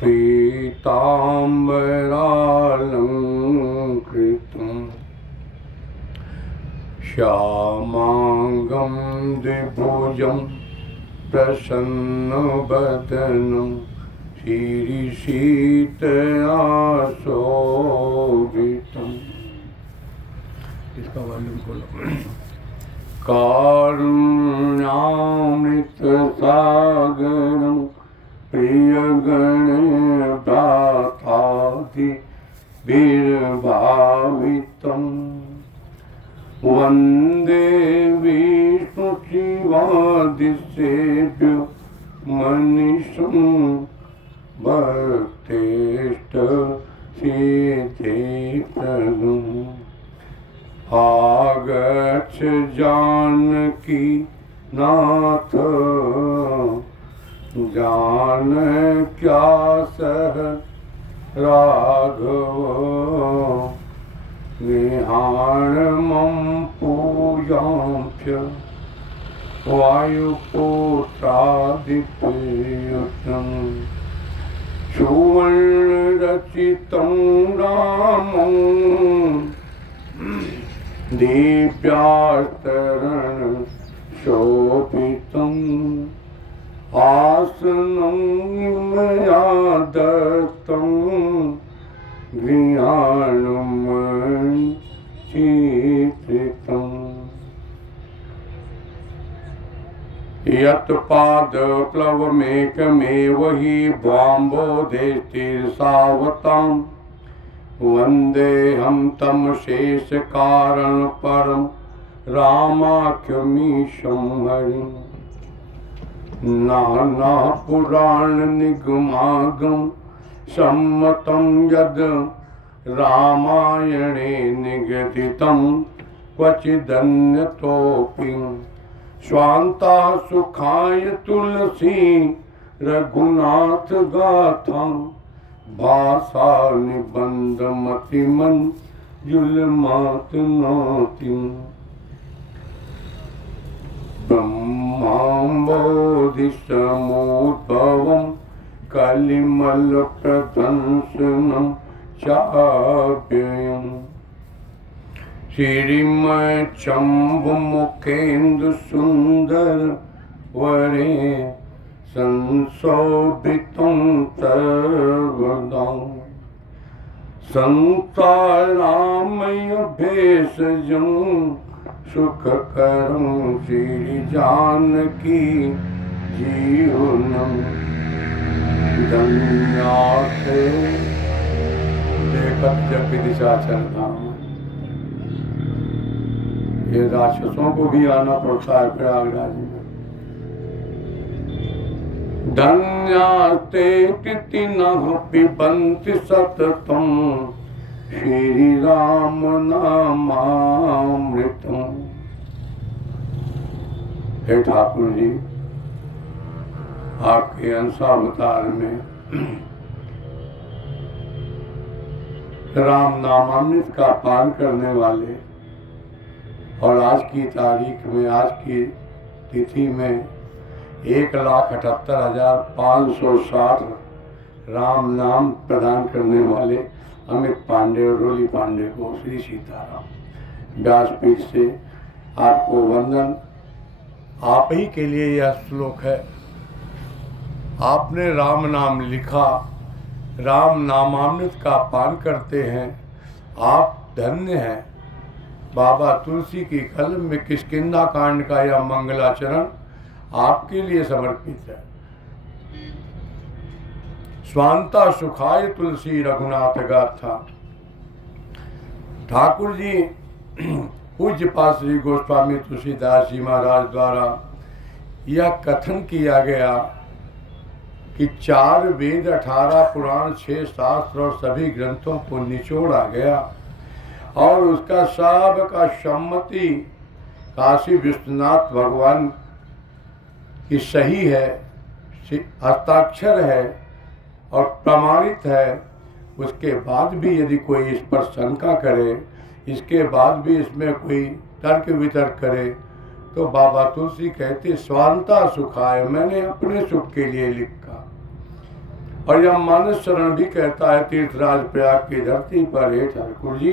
पीताम्बरालंकृतं श्यामांगं द्विभुजं प्रसन्नवदनं श्रीसीतया शोभितम्। इसका वॉल्यूम खोलो। कारुण्यामृतसागरं प्रियगणदातादिभिर्भावितं वन्दे विष्णुशिवादिसेव्य मनीषं भक्तेष्टसिद्धिप्रदम्। आगच्छ जानकी नाथ जानक्या सह राघव निहाणमं पूजांश्च वायुपुत्रादिप्रियुतम् सुवर्णरचितं रामं दिव्यास्तरण शोभितम् आसनं मया दत्तं गृहाणमचित्रितम्। यत्पादप्लवमेकमेव हि भ्वाम्बोधेस्तिरसावताम् वन्देऽहं तं शेषकारणपरं रामाख्यमीशं हरिम्। नानापुराणनिगमागम सम्मतं यद् रामायणे निगदितं क्वचिदन्यतोऽपि स्वान्ता सुखाय तुलसी रघुनाथ गाथा भाषा निबंध मतिमन जुलमात नाति। ब्रह्माम्बोधिसमुद्भवं कलिमल प्रदंसनं चाप्ययम् श्रीमच्चम्बुमुखेन्दु सुंदर वरे संशोभितं सर्वदा संसारामय भेषजं सुखकरं श्रीजानकी जीवनं धन्यास्ते देखत जब दिशाचर धाम। ये राक्षसों को भी आना पड़ता है प्रयागराज में। धन्यास्ते कृतिनः पिबन्ति सततं श्री राम नामामृतम्। हे ठाकुर जी, आपके अंशावतार में राम नामामृत का पान करने वाले और आज की तारीख में, आज की तिथि में 1,78,560 राम नाम प्रदान करने वाले अमित पांडे और रोली पांडे को श्री सीताराम व्यासपीठ से आपको वंदन। आप ही के लिए यह श्लोक है। आपने राम नाम लिखा, राम नामामृत का पान करते हैं, आप धन्य हैं। बाबा तुलसी की कलम में किष्किंधा कांड का यह मंगलाचरण आपके लिए समर्पित है। स्वांता सुखाय तुलसी रघुनाथ गाथा। ठाकुर जी पूज्यपाद श्री गोस्वामी तुलसीदास जी महाराज द्वारा यह कथन किया गया कि 4 वेद, 18 पुराण, 6 शास्त्र और सभी ग्रंथों को निचोड़ा गया और उसका सब का सम्मति काशी विश्वनाथ भगवान की सही है, हस्ताक्षर है और प्रमाणित है। उसके बाद भी यदि कोई इस पर शंका करे, इसके बाद भी इसमें कोई तर्क वितर्क करे, तो बाबा तुलसी कहते स्वांता सुखाय, मैंने अपने सुख के लिए लिखा। और यह मानस शरण भी कहता है तीर्थराज प्रयाग की धरती पर, हे ठाकुर जी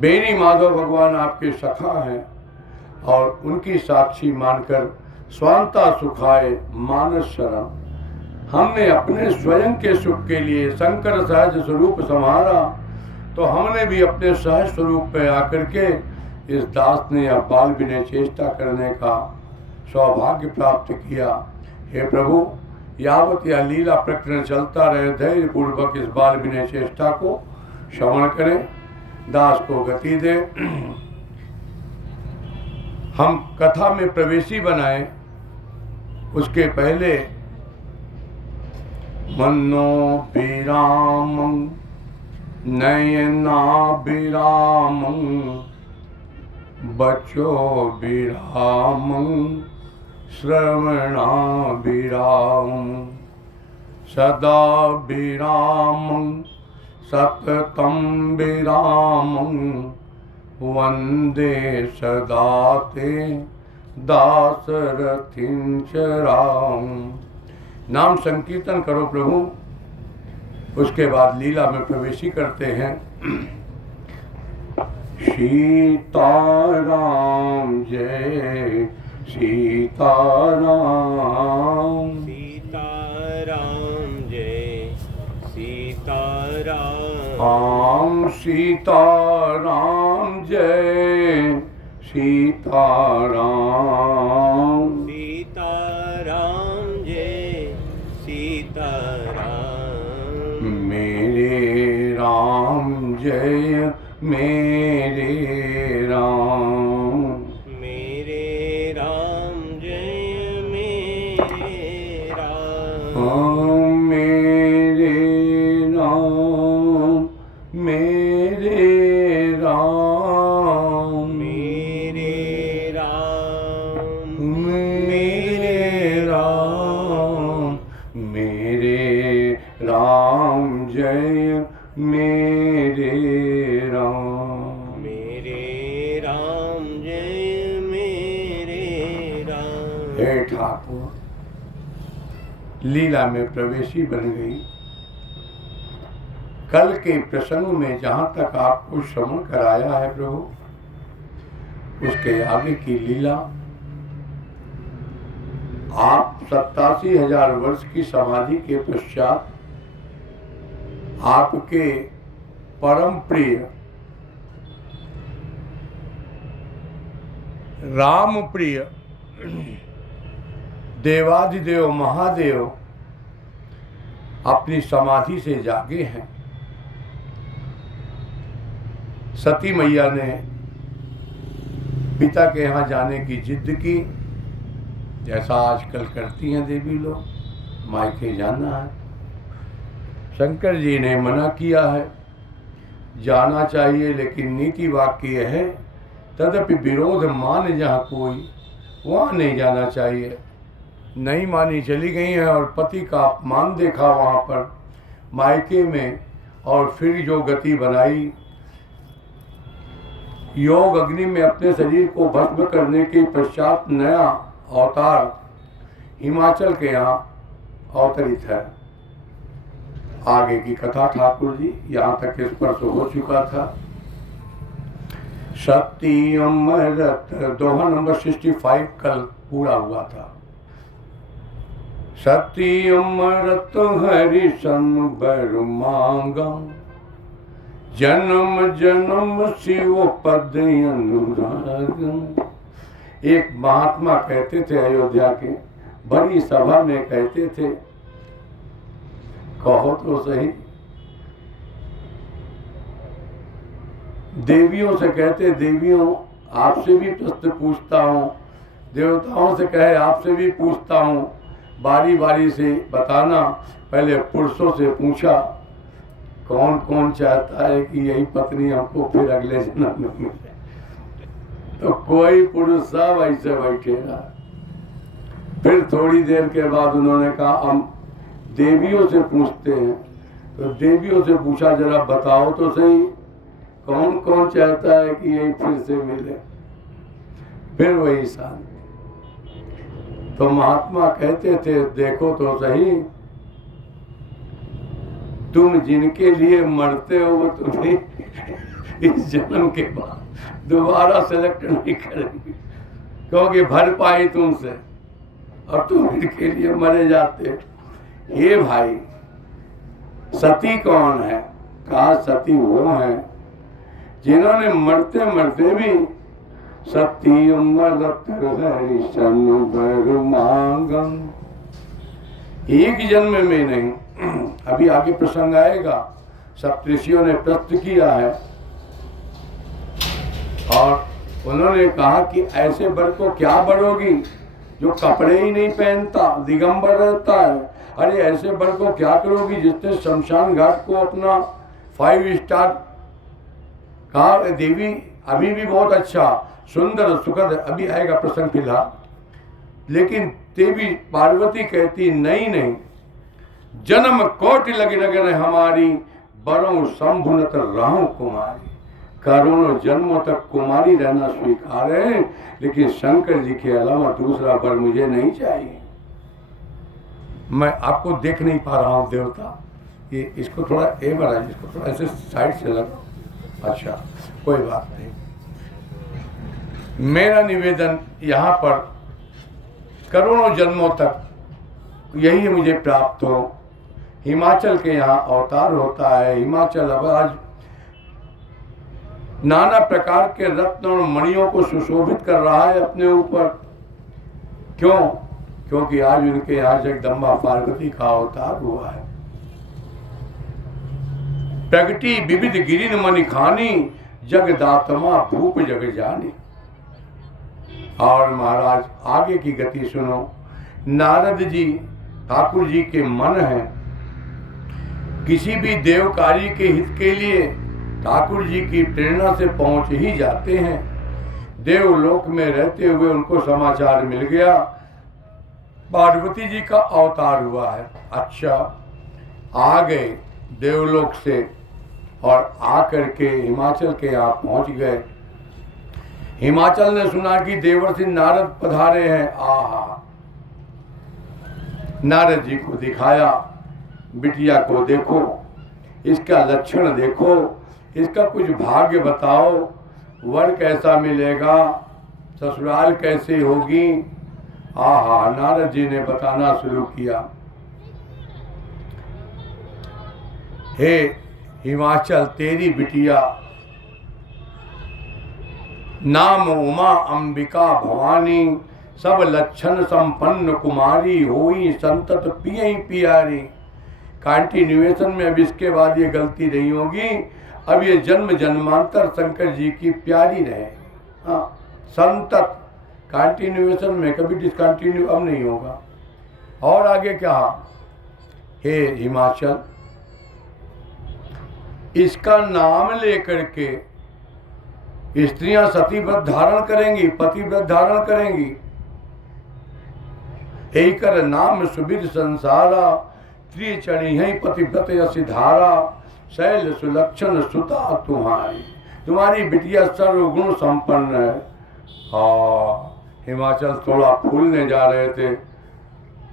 बेनी माधव भगवान आपके सखा हैं और उनकी साक्षी मानकर स्वांता सुखाए मानस शरण। हमने अपने स्वयं के सुख के लिए शंकर सहज स्वरूप संहारा, तो हमने भी अपने सहज स्वरूप पे आकर के इस दास ने या बाल विनय चेष्टा करने का सौभाग्य प्राप्त किया। हे प्रभु, यावत यह लीला प्रकरण चलता रहे, धैर्य पूर्वक इस बाल विनय चेष्टा को श्रवण करें, दास को गति दे। हम कथा में प्रवेशी बनाए उसके पहले मनो विराम नयना विराम बचो विराम श्रवणा विराम सदा विराम सततम विराम वंदे सदा ते दासरथिंच राम। नाम संकीर्तन करो प्रभु। उसके बाद लीला में प्रवेशी करते हैं। सीताराम जय सीताराम, सीताराम जय सीताराम, राम सीताराम जय सीताराम, सीताराम जय सीताराम। मेरे राम जय मेरे राम, मेरे राम जय मेरे राम, मेरे राम मेरे राम, मेरे राम मेरे राम, मेरे राम जय मेरे राम, मेरे राम जय मेरे राम। हे ठाकुर, लीला में प्रवेशी बन गई। कल के प्रसंग में जहां तक आपको श्रवण कराया है प्रभु, उसके आगे की लीला आप 87,000 वर्ष की समाधि के पश्चात आपके परम प्रिय राम प्रिय देवाधिदेव महादेव अपनी समाधि से जागे हैं। सती मैया ने पिता के यहाँ जाने की जिद की, जैसा आजकल करती हैं देवी लोग, मायके जाना है। शंकर जी ने मना किया है, जाना चाहिए, लेकिन नीति वाक्य है तदपि विरोध मान जहाँ कोई, वहाँ नहीं जाना चाहिए। नहीं मानी, चली गई हैं और पति का अपमान देखा वहाँ पर मायके में, और फिर जो गति बनाई, योग अग्नि में अपने शरीर को भस्म करने के पश्चात नया अवतार हिमाचल के यहाँ अवतरित है। आगे की कथा ठाकुर जी यहाँ तक स्पर्श हो चुका था। सती अमृत दोहा नंबर 65 कल पूरा हुआ था। सती अमृत हरि सन बर मांगा, जन्म जन्म शिव पद अनुराग। एक महात्मा कहते थे अयोध्या के, बड़ी सभा में कहते थे, कहो तो सही, देवियों से कहते, देवियों आपसे भी प्रश्न पूछता हूँ, देवताओं से कहे आपसे भी पूछता हूँ, बारी बारी से बताना। पहले पुरुषों से पूछा, कौन कौन चाहता है कि यही पत्नी हमको फिर अगले जन्म में मिले, तो कोई पुरुष सब ऐसे बैठे रहा। फिर थोड़ी देर के बाद उन्होंने कहा हम देवियों से पूछते हैं, तो देवियों से पूछा, जरा बताओ तो सही कौन कौन चाहता है कि यही फिर से मिले। फिर वही शांति। तो महात्मा कहते थे, देखो तो सही तुम जिनके लिए मरते हो वो तुम्हें इस जन्म के बाद दोबारा सेलेक्ट नहीं करेंगे, क्योंकि भरपाई तुमसे, और तुम इनके लिए मरे जाते। ये भाई सती कौन है? कहा सती वो है जिन्होंने मरते मरते भी सती मरत हरिशन बर मांगम, एक जन्म में नहीं। अभी आगे प्रसंग आएगा, सप्तऋषियों ने प्रश्न किया है और उन्होंने कहा कि ऐसे वर को क्या बरोगी जो कपड़े ही नहीं पहनता, दिगंबर रहता है। अरे ऐसे वर को क्या करोगी जिसने शमशान घाट को अपना 5 स्टार कहा। देवी अभी भी बहुत अच्छा सुंदर सुखद, अभी आएगा प्रसंग फिलहाल, लेकिन देवी पार्वती कहती नहीं नहीं, जन्म कोटि लगी लगन हमारी, बरों शंभुनत रहूं कुमारी। करोड़ों जन्मों तक कुमारी रहना स्वीकार है, लेकिन शंकर जी के अलावा दूसरा वर मुझे नहीं चाहिए। मैं आपको देख नहीं पा रहा हूँ देवता, ये इसको थोड़ा बढ़ाइए, इसको थोड़ा ऐसे साइड से लगा। अच्छा कोई बात नहीं। मेरा निवेदन यहाँ पर करोड़ों जन्मों तक यही मुझे प्राप्त हो। हिमाचल के यहाँ अवतार होता है। हिमाचल अब आज नाना प्रकार के रत्न और मणियों को सुशोभित कर रहा है अपने ऊपर। क्यों? क्योंकि आज उनके यहाँ जगदम्बा पार्वती का अवतार हुआ है। प्रगति विविध गिरिन मनि खानी, जगदात्मा भूप जग जानी। और महाराज आगे की गति सुनो। नारद जी ठाकुर जी के मन है, किसी भी देव कार्य के हित के लिए ठाकुर जी की प्रेरणा से पहुंच ही जाते हैं। देवलोक में रहते हुए उनको समाचार मिल गया पार्वती जी का अवतार हुआ है। अच्छा, आ गए देवलोक से और आकर के हिमाचल के यहाँ पहुंच गए। हिमाचल ने सुना कि देवर्षि नारद पधारे हैं। आहा, नारद जी को दिखाया, बिटिया को देखो, इसका लक्षण देखो, इसका कुछ भाग्य बताओ, वर कैसा मिलेगा, ससुराल कैसे होगी। आहा, नारद जी ने बताना शुरू किया। हे हिमाचल, तेरी बिटिया नाम उमा अंबिका भवानी, सब लक्षण संपन्न कुमारी, होई संतत पियई पियारी। कंटिन्यूएशन में अब इसके बाद ये गलती नहीं होगी। अब ये जन्म जन्मांतर शंकर जी की प्यारी रहे। हाँ, संतत कंटिन्यूएशन में, कभी डिसकंटिन्यू अब नहीं होगा। और आगे क्या? हे हिमाचल, इसका नाम लेकर के स्त्रियां सतीव्रत धारण करेंगी, पतिव्रत धारण करेंगी। एकर नाम सुबिर संसारा, त्रिचणी है पतिव्रत यसी धारा, शैल सुलक्षण सुता तुम्हारी। तुम्हारी बिटिया सर्वगुण संपन्न है। हाँ, हिमाचल थोड़ा फूलने जा रहे थे।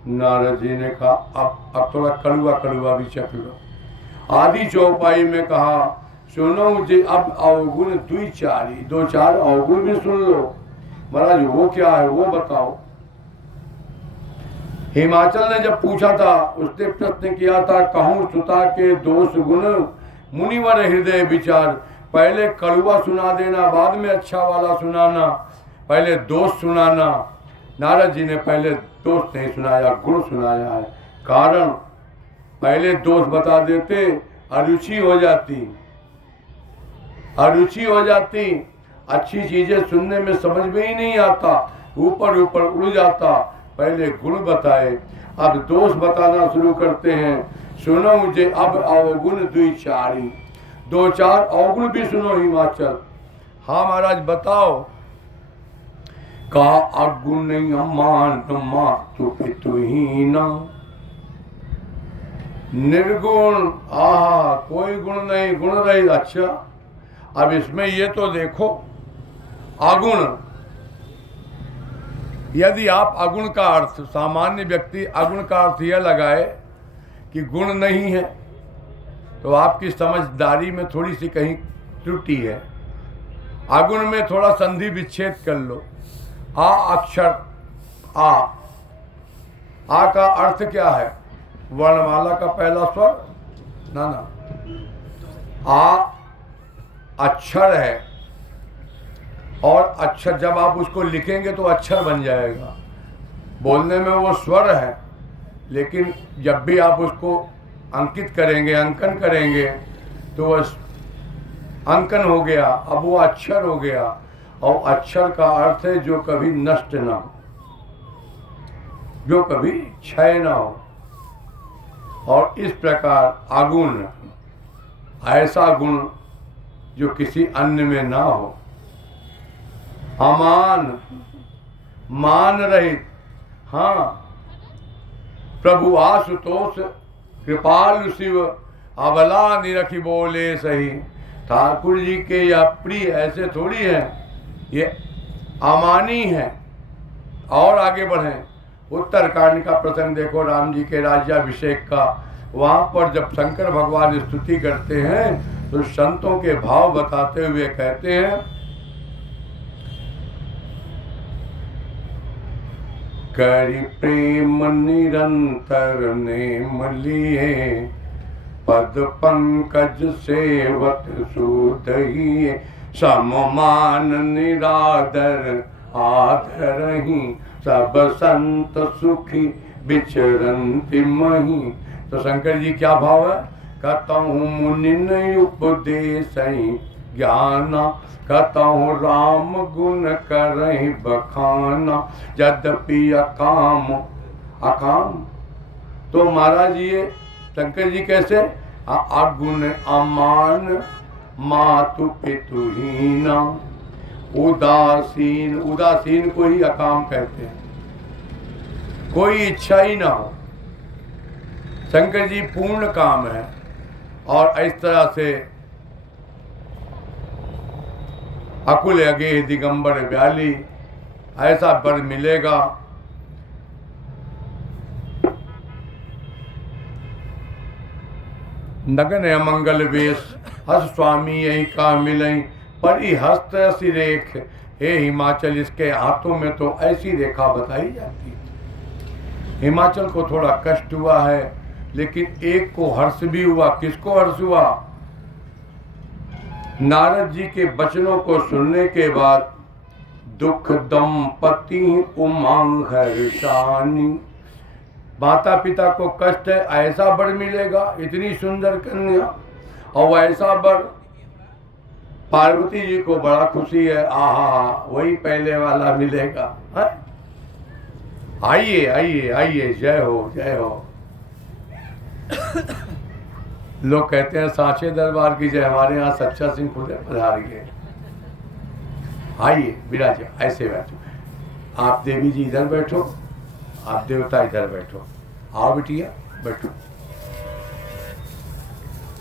नारद जी ने कहा अब थोड़ा कड़ुआ कड़ुआ भी चख लो। आधी चौपाई में कहा, सुनो जी अब अवगुण दुई चारी, 2-4 अवगुण भी सुन लो। महाराज वो क्या है वो बताओ। हिमाचल ने जब पूछा था, उसने प्रश्न किया था, कहूँ सुता के दोष गुण, मुनिवर हृदय विचार। पहले कड़ुआ सुना देना, बाद में अच्छा वाला सुनाना, पहले दोष सुनाना। नारद जी ने पहले दोष नहीं सुनाया, गुण सुनाया है। कारण पहले दोष बता देते, अरुचि हो जाती, अरुचि हो जाती, अच्छी चीजें सुनने में समझ में ही नहीं आता, ऊपर ऊपर उड़ जाता। पहले गुण बताए, अब दोष बताना शुरू करते हैं। सुनो मुझे अब अवगुण दुई चारी, 2-4 अवगुण भी सुनो हिमाचल। हाँ महाराज बताओ। का अगुण अमान मातु पितुहीना, निर्गुण। आहा, कोई गुण नहीं, गुण रहित। अच्छा, अब इसमें ये तो देखो, अगुण। यदि आप अगुण का अर्थ, सामान्य व्यक्ति अगुण का अर्थ यह लगाए कि गुण नहीं है, तो आपकी समझदारी में थोड़ी सी कहीं त्रुटि है। आगुन में थोड़ा संधि विच्छेद कर लो। आ अक्षर आ का अर्थ क्या है? वर्णमाला का पहला स्वर ना। आ अक्षर है, और अक्षर जब आप उसको लिखेंगे तो अक्षर बन जाएगा। बोलने में वो स्वर है, लेकिन जब भी आप उसको अंकित करेंगे, अंकन करेंगे, तो वह अंकन हो गया, अब वो अक्षर हो गया। और अक्षर का अर्थ है जो कभी नष्ट ना हो, जो कभी क्षय ना हो। और इस प्रकार आगुण ऐसा गुण जो किसी अन्य में ना हो। अमान, मान रहित। हाँ, प्रभु आशुतोष कृपालु शिव अबला निरखी बोले सही। ठाकुर जी के या प्रिय ऐसे थोड़ी है, ये अमानी है। और आगे बढ़ें, उत्तरकांड का प्रसंग देखो, राम जी के राज्याभिषेक का। वहां पर जब शंकर भगवान स्तुति करते हैं तो संतों के भाव बताते हुए कहते हैं, करि प्रेम निरंतर नेम लिए, पद पंकज सेवत सुधहिए, सममान निरादर आदरहि, सब संत सुखी विचरंति मही। तो शंकर जी क्या भाव है? कतहु मुनि उपदेश ज्ञाना, कतहु राम गुण करहि बखाना, यद्यपि अकाम। अकाम तो महाराज ये शंकर जी कैसे? अगुण अमान, मातु पितुहीना, उदासीन। उदासीन को ही अकाम कहते हैं, कोई इच्छा ही ना हो। शंकर जी पूर्ण काम है। और इस तरह से अकुल अगे दिगंबर व्याली, ऐसा वर मिलेगा। नगन अमंगल वेश, हस स्वामी यही का मिलई, परी हस्त ऐसी रेख। हे हिमाचल, इसके हाथों में तो ऐसी रेखा बताई जाती है। हिमाचल को थोड़ा कष्ट हुआ है, लेकिन एक को हर्ष भी हुआ। किसको हर्ष हुआ? नारद जी के वचनों को सुनने के बाद दुख दंपति उमंग हर्षानी। माता पिता को कष्ट है, ऐसा वर मिलेगा, इतनी सुंदर कन्या। और ऐसा वर पार्वती जी को बड़ा खुशी है, आहा वही पहले वाला मिलेगा। आइए आइए आइए, जय हो जय हो। लोग कहते हैं सांचे दरबार की जय, हमारे यहाँ सच्चा सिंह खुद पधारिए। आइए विराज, ऐसे बैठो। आप देवी जी इधर बैठो, आप देवता इधर बैठो। आओ बिटिया बैठो।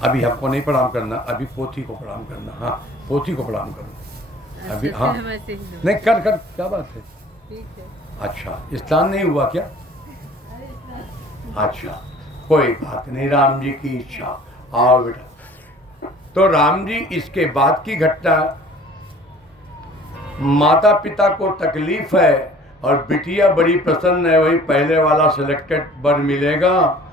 अभी हमको नहीं प्रणाम करना, अभी पोथी को प्रणाम करना। हाँ, पोथी को प्रणाम करो अभी। हाँ नहीं, कर कर, क्या बात है? अच्छा, स्नान नहीं हुआ क्या? अच्छा, कोई बात नहीं, राम जी की इच्छा। आओ बेटा। तो राम जी, इसके बाद की घटना, माता पिता को तकलीफ है और बिटिया बड़ी प्रसन्न है, वही पहले वाला सिलेक्टेड वर मिलेगा।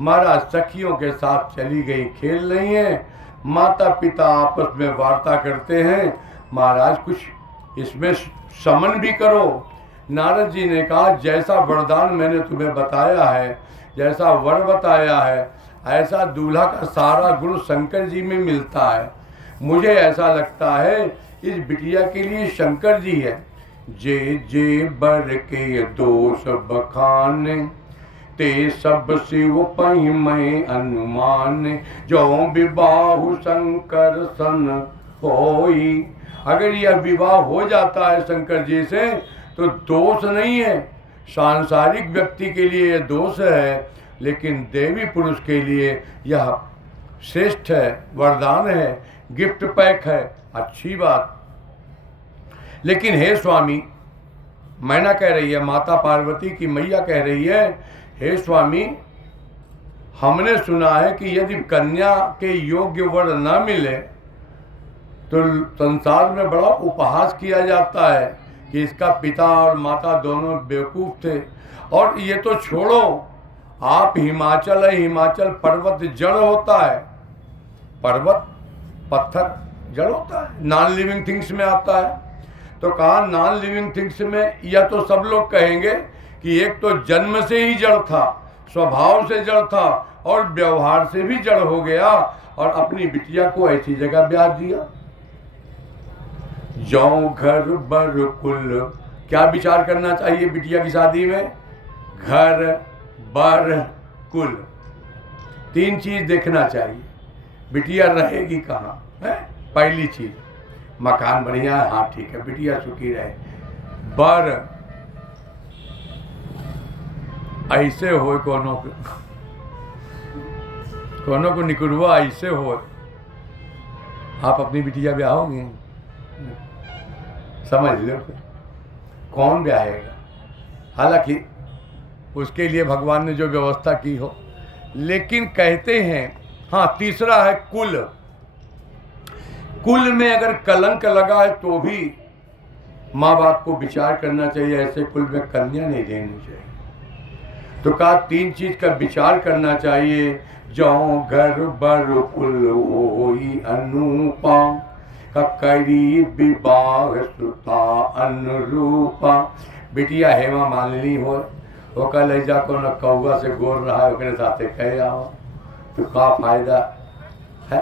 महाराज सखियों के साथ चली गई, खेल रही हैं। माता पिता आपस में वार्ता करते हैं, महाराज कुछ इसमें समन भी करो। नारद जी ने कहा, जैसा वरदान मैंने तुम्हें बताया है, जैसा वर बताया है, ऐसा दूल्हा का सारा गुण शंकर जी में मिलता है। मुझे ऐसा लगता है इस बिटिया के लिए शंकर जी है। जे जे बर के दोष बखाने, ते सब शिव पहि मैं अनुमान, जो विवाह शंकर सन होई। अगर यह विवाह हो जाता है शंकर जी से तो दोष नहीं है। सांसारिक व्यक्ति के लिए यह दोष है, लेकिन देवी पुरुष के लिए यह श्रेष्ठ है, वरदान है, गिफ्ट पैक है, अच्छी बात। लेकिन हे स्वामी, मैना कह रही है, माता पार्वती की मैया कह रही है, हे स्वामी, हमने सुना है कि यदि कन्या के योग्य वर न मिले तो संसार में बड़ा उपहास किया जाता है कि इसका पिता और माता दोनों बेवकूफ़ थे। और ये तो छोड़ो, आप हिमाचल है, हिमाचल पर्वत जड़ होता है, पर्वत पत्थर जड़ होता है, नॉन लिविंग थिंग्स में आता है। तो कहा नॉन लिविंग थिंग्स में, या तो सब लोग कहेंगे कि एक तो जन्म से ही जड़ था, स्वभाव से जड़ था और व्यवहार से भी जड़ हो गया और अपनी बिटिया को ऐसी जगह ब्याह दिया। जौ घर बर कुल, क्या विचार करना चाहिए बिटिया की शादी में? घर बर कुल, 3 चीज देखना चाहिए। बिटिया रहेगी कहाँ है? पहली चीज, मकान बढ़िया है, हाँ ठीक है, बिटिया सुखी रहे। बर ऐसे हो, कोनो को निकुरवा ऐसे हो, आप अपनी बिटिया ब्याहोगे? समझ लो कौन ब्याहेगा। हालांकि उसके लिए भगवान ने जो व्यवस्था की हो, लेकिन कहते हैं हाँ तीसरा है कुल। कुल में अगर कलंक लगा है तो भी माँ बाप को विचार करना चाहिए, ऐसे कुल में कन्या नहीं देनी चाहिए। तो कहा 3 चीज का विचार करना चाहिए। जौ घर बर कुल होई अनुपा, करी विवाह सुता अनुरूपा। बिटिया हेमा मालिनी हो, वो कल जा को न कौआ से गोर रहा है, ओकरे साथे कह आओ तो का फायदा है?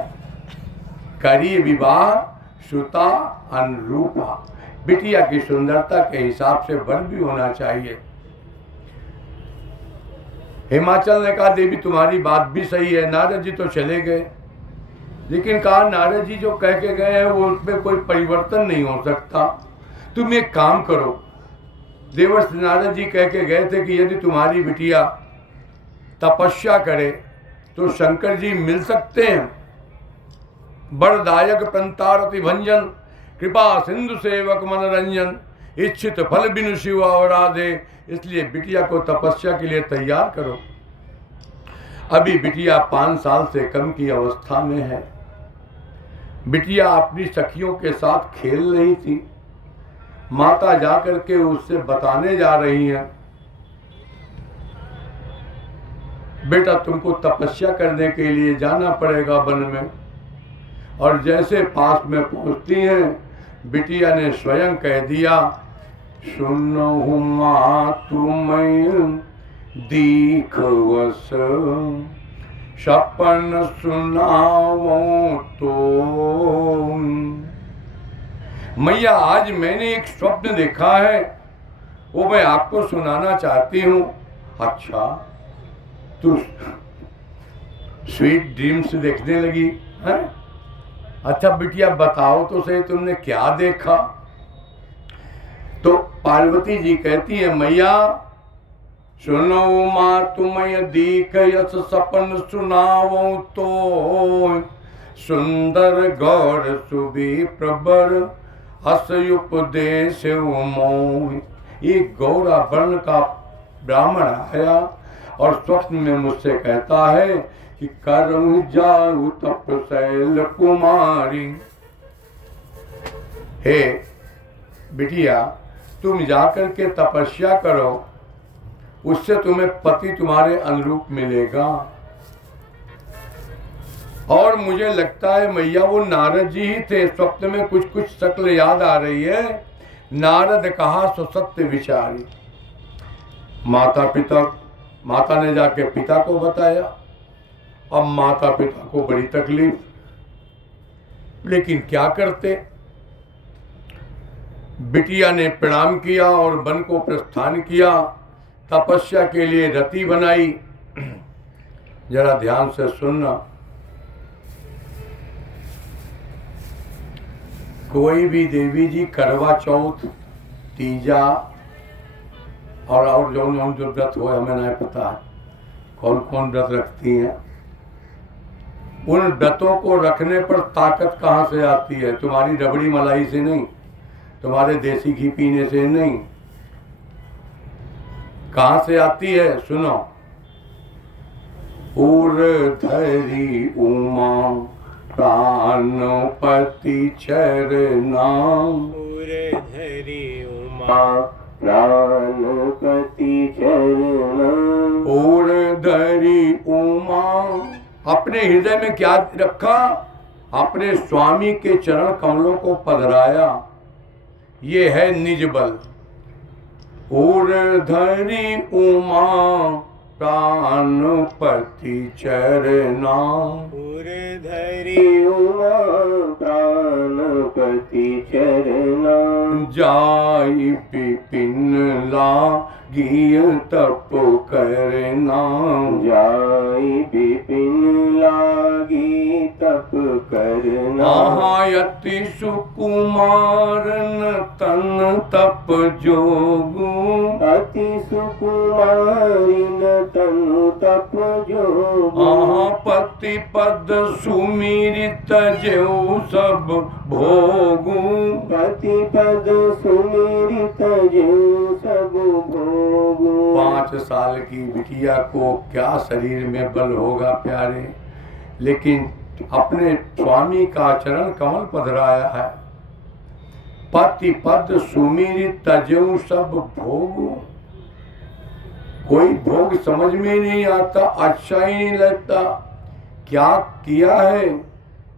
करी विवाह सुता अनुरूपा, बिटिया की सुंदरता के हिसाब से वर भी होना चाहिए। हिमाचल ने कहा देवी तुम्हारी बात भी सही है। नारद जी तो चले गए, लेकिन कहा नारद जी जो कह के गए हैं वो उसमें कोई परिवर्तन नहीं हो सकता। तुम एक काम करो, देवर्षि नारद जी कह के गए थे कि यदि तुम्हारी बिटिया तपस्या करे तो शंकर जी मिल सकते हैं। बरदायक पंतारति भंजन, कृपा सिंधु सेवक मनोरंजन, इच्छित फल बिनु शिव अवराधे। इसलिए बिटिया को तपस्या के लिए तैयार करो। अभी बिटिया 5 साल से कम की अवस्था में है। बिटिया अपनी सखियों के साथ खेल रही थी, माता जाकर के उससे बताने जा रही हैं, बेटा तुमको तपस्या करने के लिए जाना पड़ेगा वन में। और जैसे पास में पहुंचती हैं, बिटिया ने स्वयं कह दिया, सुनो माँ तुम्हें दीखवस, सपन सुनाओ तो। मैया आज मैंने एक स्वप्न देखा है, वो मैं आपको सुनाना चाहती हूँ। अच्छा, तू स्वीट ड्रीम्स देखने लगी है? अच्छा बिटिया बताओ तो सही तुमने क्या देखा? तो पार्वती जी कहती है, मैया सुनो माँ तुम्हें दीख यस सपन सुनाओ तो। सुंदर गौर सुबी प्रबर हस उपदेश मोह। ये गौरा वर्ण का ब्राह्मण आया और स्वप्न में मुझसे कहता है कि करऊं जाऊ तपशैल कुमारी। हे बिटिया तुम जाकर के तपस्या करो, उससे तुम्हें पति तुम्हारे अनुरूप मिलेगा। और मुझे लगता है मैया वो नारद जी ही थे। स्वप्न में कुछ कुछ शक्ल याद आ रही है। नारद कहा सो सत्य विचारी। माता ने जाके पिता को बताया। अब माता पिता को बड़ी तकलीफ, लेकिन क्या करते। बिटिया ने प्रणाम किया और वन को प्रस्थान किया, तपस्या के लिए रति बनाई। जरा ध्यान से सुनना। कोई भी देवी जी करवा चौथ, तीजा और जो व्रत हो हमें नहीं पता है कौन कौन व्रत रखती हैं। उन व्रतों को रखने पर ताकत कहाँ से आती है? तुम्हारी रबड़ी मलाई से नहीं, तुम्हारे देसी घी पीने से नहीं। कहाँ से आती है? सुनो, उर्धरी उमा प्राणपति चरणा। उर्धरी उमा प्राणपति चरणा। उर्धरी उमा, अपने हृदय में क्या रखा? अपने स्वामी के चरण कमलों को पधराया। ये है निज बल। उर्धरी उमा प्राणपति चरणा। उर्धरी उमा प्राणपति चरणा। जाई विपिन लागी तप करना। जाई विपिन लागी तप करना। यति सुकुमारन तन तप जोगु। अति सुकुमारिन तनु तप जोगु। पति पद सुमिरित जेऊ सब भोगु। पति पद सुमिरित जेऊ सब भोगु। 5 साल की बिटिया को क्या शरीर में बल होगा प्यारे, लेकिन अपने स्वामी का चरण कमल पधराया है। पति पद सुमिरित तजेऊ सब भोगु। कोई भोग समझ में नहीं आता, अच्छा ही नहीं लगता। क्या किया है?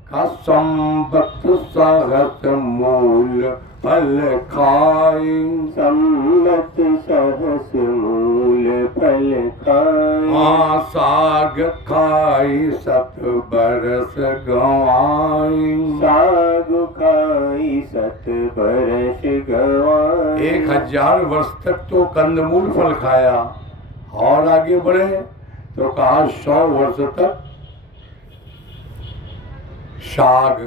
का संबत सहस मूल फल खाए। संबत सहस मूल फल खाए। साग खाई 7 बरस गंवाई। साग खाई 7 बरस गंवाई। 1000 वर्ष तक तो कंदमूल फल खाया, और आगे बढ़े तो कहा 100 वर्ष तक साग।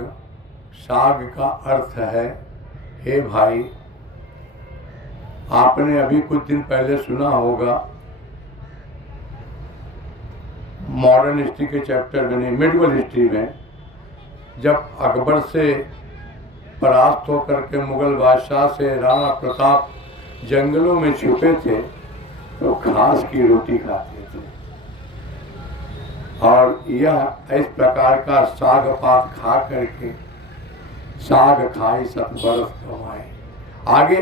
साग का अर्थ है, हे भाई, आपने अभी कुछ दिन पहले सुना होगा, मॉडर्न हिस्ट्री के चैप्टर में, मिडवल हिस्ट्री में, जब अकबर से परास्त होकर के मुगल बादशाह से राणा प्रताप जंगलों में छुपे थे तो घास की रोटी खाते थे, और यह इस प्रकार का साग पात खा करके साग खाई 7 बरस कमाए। आगे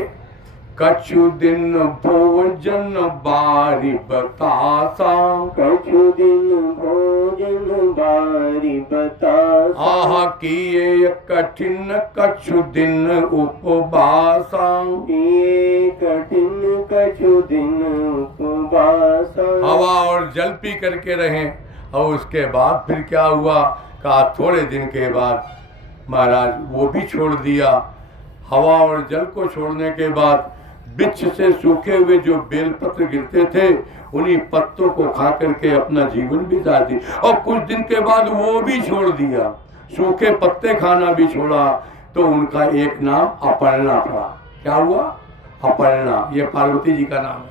कछु दिन भोजन बारी बतासा। कछु दिन भोजन बारी बतासा। किए कठिन कछु दिन उपवासा। किए कठिन कछु दिन उपवासा। हवा और जल पी करके रहे, और उसके बाद फिर क्या हुआ? कहा थोड़े दिन के बाद महाराज वो भी छोड़ दिया। हवा और जल को छोड़ने के बाद वृक्ष से सूखे हुए जो बेलपत्र गिरते थे, उन्हीं पत्तों को खा करके अपना जीवन बिता दी। और कुछ दिन के बाद वो भी छोड़ दिया, सूखे पत्ते खाना भी छोड़ा, तो उनका एक नाम अपर्णा पड़ा। क्या हुआ? अपर्णा। ये पार्वती जी का नाम है।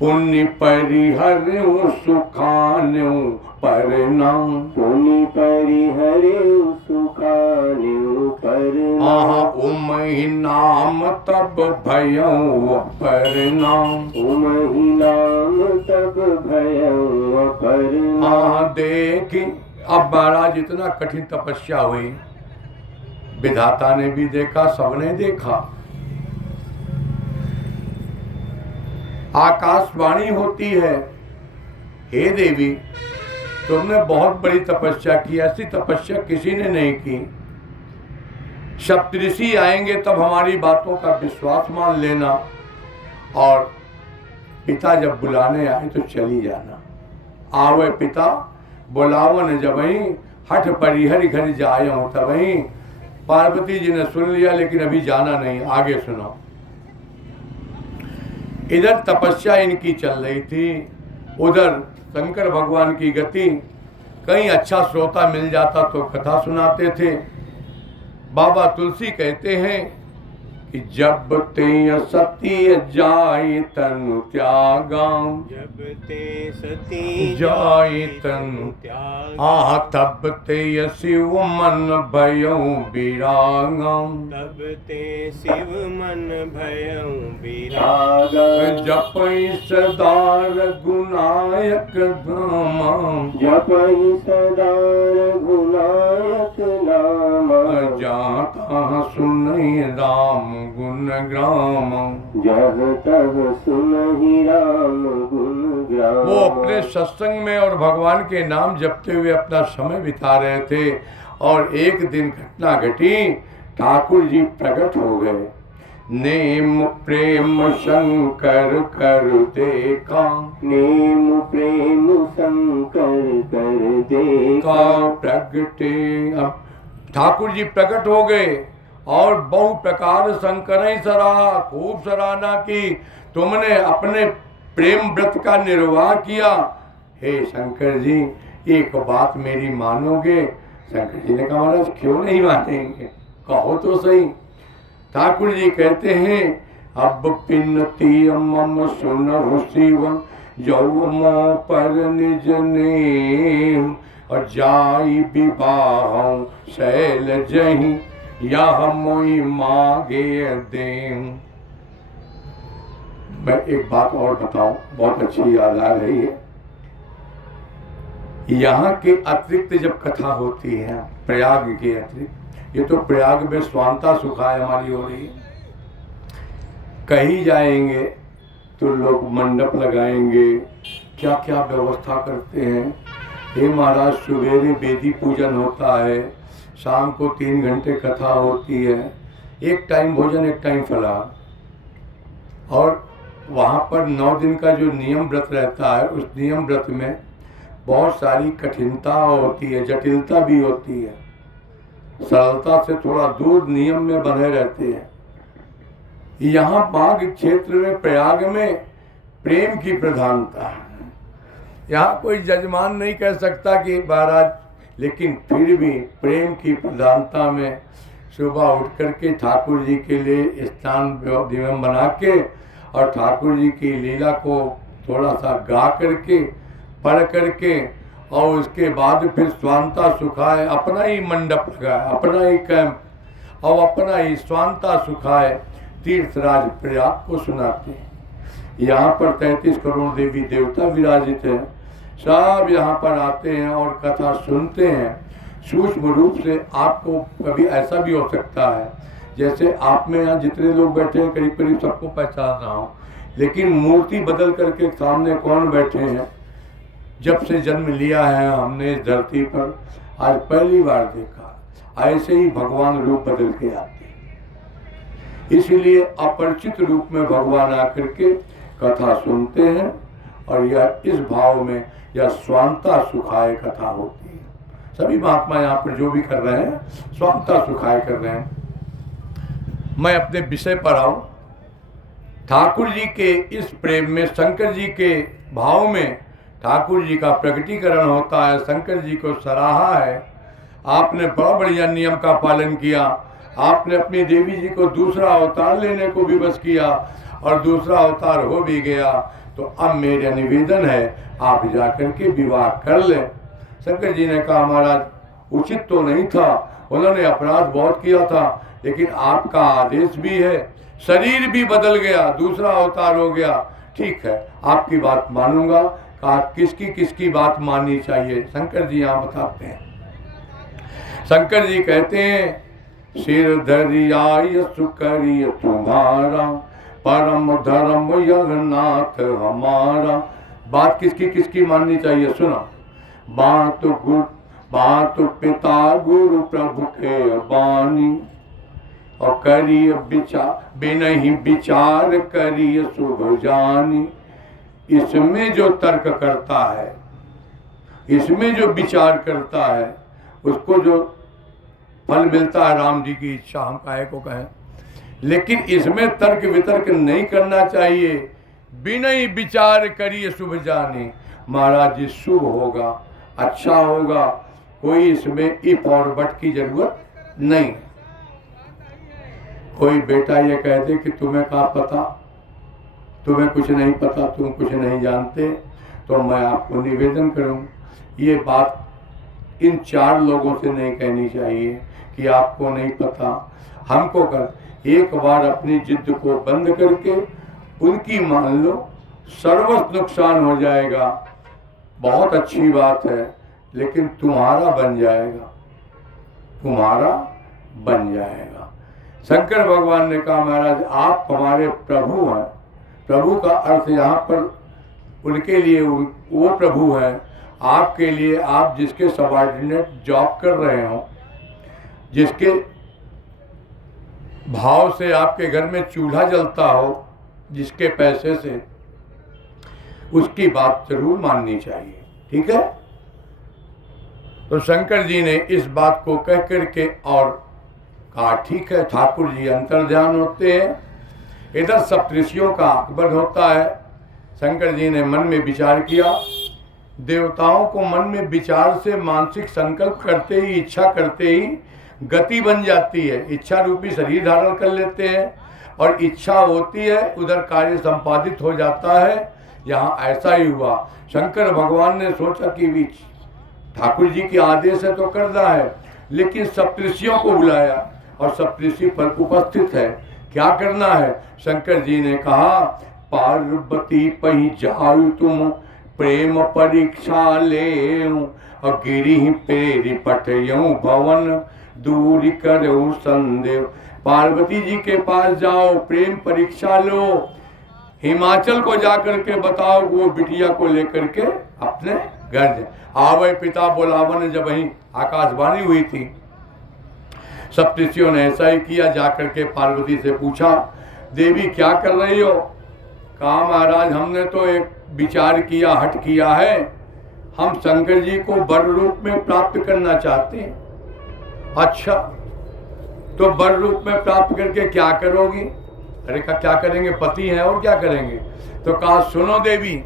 पुण्य परिहरऊ सुखान्यू परिणाम। पुण्य परिहरऊ सुखान्यू परिणाम। उमहि नाम तब भयऊ परिणाम। उमहि नाम तब भयऊ परिणाम। देखी अब महाराज इतना कठिन तपस्या हुई, विधाता ने भी देखा, सबने देखा। आकाशवाणी होती है, हे देवी तुमने बहुत बड़ी तपस्या की, ऐसी तपस्या किसी ने नहीं की। सप्तऋषि आएंगे तब हमारी बातों का विश्वास मान लेना, और पिता जब बुलाने आए तो चली जाना। आवे पिता बुलावन जबहीं, हठ परिहरि घर जायो तबहीं। पार्वती जी ने सुन लिया, लेकिन अभी जाना नहीं, आगे सुनो। इधर तपस्या इनकी चल रही थी, उधर शंकर भगवान की गति। कहीं अच्छा श्रोता मिल जाता तो कथा सुनाते थे। बाबा तुलसी कहते हैं कि जब ते सत्य जाय तनु त्यागा, जब ते सती जाय तनु त्याग, तब ते शिव मन भयो विरागा, तब ते शिव मन भयउ विरागा, जपई सदा रघुनायक नामा, जपहि सदा रघुनायक नामा, जाता सुनई राम गुण ग्राम। जह तह सुनहि राम गुण ग्राम। वो अपने सत्संग में और भगवान के नाम जपते हुए अपना समय बिता रहे थे और एक दिन घटना घटी, ठाकुर जी प्रकट हो गए। नेम प्रेम शंकर कर देखा, नेम प्रेम शंकर कर देखा, प्रगटे। अब ठाकुर जी प्रकट हो गए और बहु प्रकार शंकर सराहा, खूब सराहना की, तुमने अपने प्रेम व्रत का निर्वाह किया। हे शंकर जी, एक बात मेरी मानोगे? शंकर जी ने कहा महाराज क्यों नहीं मानेंगे, कहो तो सही। ठाकुर जी कहते हैं अब पिनती मम सुनहु शिव, जौ मों पर निज नेम, और जाई विवाह शैल जही, यह मोई मांगे देम। मैं एक बात और बताऊं, बहुत अच्छी याद आ रही है। यहाँ के अतिरिक्त जब कथा होती है, प्रयाग के अतिरिक्त, ये तो प्रयाग में स्वांता सुखाय हमारी हो रही है, कहीं जाएंगे तो लोग मंडप लगाएंगे, क्या क्या व्यवस्था करते हैं। हे महाराज, सवेरे वेदी पूजन होता है, शाम को 3 घंटे कथा होती है, एक टाइम भोजन एक टाइम फलाहार, और वहाँ पर 9 दिन का जो नियम व्रत रहता है, उस नियम व्रत में बहुत सारी कठिनता होती है, जटिलता भी होती है, सरलता से थोड़ा दूर नियम में बने रहते हैं। यहाँ बाग क्षेत्र में, प्रयाग में प्रेम की प्रधानता है। यहाँ कोई जजमान नहीं कह सकता कि महाराज, लेकिन फिर भी प्रेम की प्रधानता में सुबह उठ करके ठाकुर जी के लिए स्नान दिवम बना के और ठाकुर जी की लीला को थोड़ा सा गा करके, पढ़ करके, और उसके बाद फिर स्वांता सुखाए, अपना ही मंडप लगाए, अपना ही कैंप और अपना ही स्वांता सुखाए तीर्थराज प्रयाग को सुनाते हैं। यहाँ पर 33 करोड़ देवी देवता विराजित हैं, सब यहाँ पर आते हैं और कथा सुनते हैं। सूक्ष्म रूप से आपको कभी ऐसा भी हो सकता है, जैसे आप में यहाँ जितने लोग बैठे हैं करीब करीब सबको पहचान रहा हूँ, लेकिन मूर्ति बदल करके सामने कौन बैठे हैं, जब से जन्म लिया है हमने इस धरती पर, आज पहली बार देखा। ऐसे ही भगवान रूप बदल के आते हैं, इसलिए अपरिचित रूप में भगवान आकर के कथा सुनते हैं, और यह इस भाव में यह स्वांता सुखाय कथा होती है। सभी महात्मा यहाँ पर जो भी कर रहे हैं स्वांता सुखाय कर रहे हैं। मैं अपने विषय पर आऊँ। ठाकुर जी के इस प्रेम में, शंकर जी के भाव में ठाकुर जी का प्रकटीकरण होता है, शंकर जी को सराहा है। आपने बड़ा बढ़िया नियम का पालन किया, आपने अपनी देवी जी को दूसरा अवतार लेने को विवश किया और दूसरा अवतार हो भी गया, तो अब मेरा निवेदन है आप जाकर के विवाह कर लें। शंकर जी ने कहा महाराज उचित तो नहीं था, उन्होंने अपराध बहुत किया था, लेकिन आपका आदेश भी है, शरीर भी बदल गया, दूसरा अवतार हो गया, ठीक है आपकी बात मानूंगा। कहा किसकी किसकी बात माननी चाहिए, शंकर जी यहाँ बताते हैं। शंकर जी कहते हैं सिर धरियाय सुकरिय तुम्हारा, परम धर्म जगन्नाथ हमारा। बात किसकी किसकी माननी चाहिए, सुना। बात पिता गुरु प्रभु के बानी, और करिय विचार बिनहि विचार करिय शुभ जानी। इसमें जो तर्क करता है, इसमें जो विचार करता है, उसको जो फल मिलता है राम जी की इच्छा, हम काहे को कहें, लेकिन इसमें तर्क वितर्क नहीं करना चाहिए। बिना ही विचार करिए शुभ जाने। महाराज जी शुभ होगा, अच्छा होगा, कोई इसमें इफ और बट की जरूरत नहीं। कोई बेटा ये कह दे कि तुम्हें क्या पता, तुम्हें कुछ नहीं पता, तुम कुछ नहीं जानते, तो मैं आपको निवेदन करूं, ये बात इन 4 लोगों से नहीं कहनी चाहिए कि आपको नहीं पता, हमको कर। एक बार अपनी जिद को बंद करके उनकी मान लो, सर्वस्व नुकसान हो जाएगा, बहुत अच्छी बात है, लेकिन तुम्हारा बन जाएगा, तुम्हारा बन जाएगा। शंकर भगवान ने कहा महाराज आप हमारे प्रभु हैं। प्रभु का अर्थ यहाँ पर उनके लिए वो प्रभु है, आपके लिए आप जिसके सबॉर्डिनेट जॉब कर रहे हो, जिसके भाव से आपके घर में चूल्हा जलता हो, जिसके पैसे से, उसकी बात जरूर माननी चाहिए, ठीक है। तो शंकर जी ने इस बात को कह करके और कहा ठीक है। ठाकुर जी अंतर्ध्यान होते हैं, इधर सप्तऋषियों का आगमन होता है। शंकर जी ने मन में विचार किया, देवताओं को मन में विचार से मानसिक संकल्प करते ही, इच्छा करते ही गति बन जाती है, इच्छा रूपी शरीर धारण कर लेते हैं और इच्छा होती है उधर कार्य संपादित हो जाता है। यहाँ ऐसा ही हुआ। शंकर भगवान ने सोचा कि भी ठाकुर जी के आदेश है तो करना है, लेकिन सप्तऋषियों को बुलाया और सप्तऋषि पर उपस्थित है, क्या करना है। शंकर जी ने कहा पार्वती पही जाऊ तुम प्रेम परीक्षा ले, और गिरी पेरी पटयऊ भवन दूरी करो संदेव। पार्वती जी के पास जाओ, प्रेम परीक्षा लो, हिमाचल को जाकर के बताओ वो बिटिया को लेकर के अपने घर जाए। आवे पिता बोलावन, जब वहीं आकाशवाणी हुई थी, सप्तऋषियों ने ऐसा ही किया, जाकर के पार्वती से पूछा देवी क्या कर रही हो। कहा महाराज हमने तो एक विचार किया, हट किया है, हम शंकर जी को वर रूप में प्राप्त करना चाहते हैं। अच्छा तो वर रूप में प्राप्त करके क्या करोगी। अरे कहा क्या करेंगे, पति हैं और क्या करेंगे। तो कहा सुनो देवी,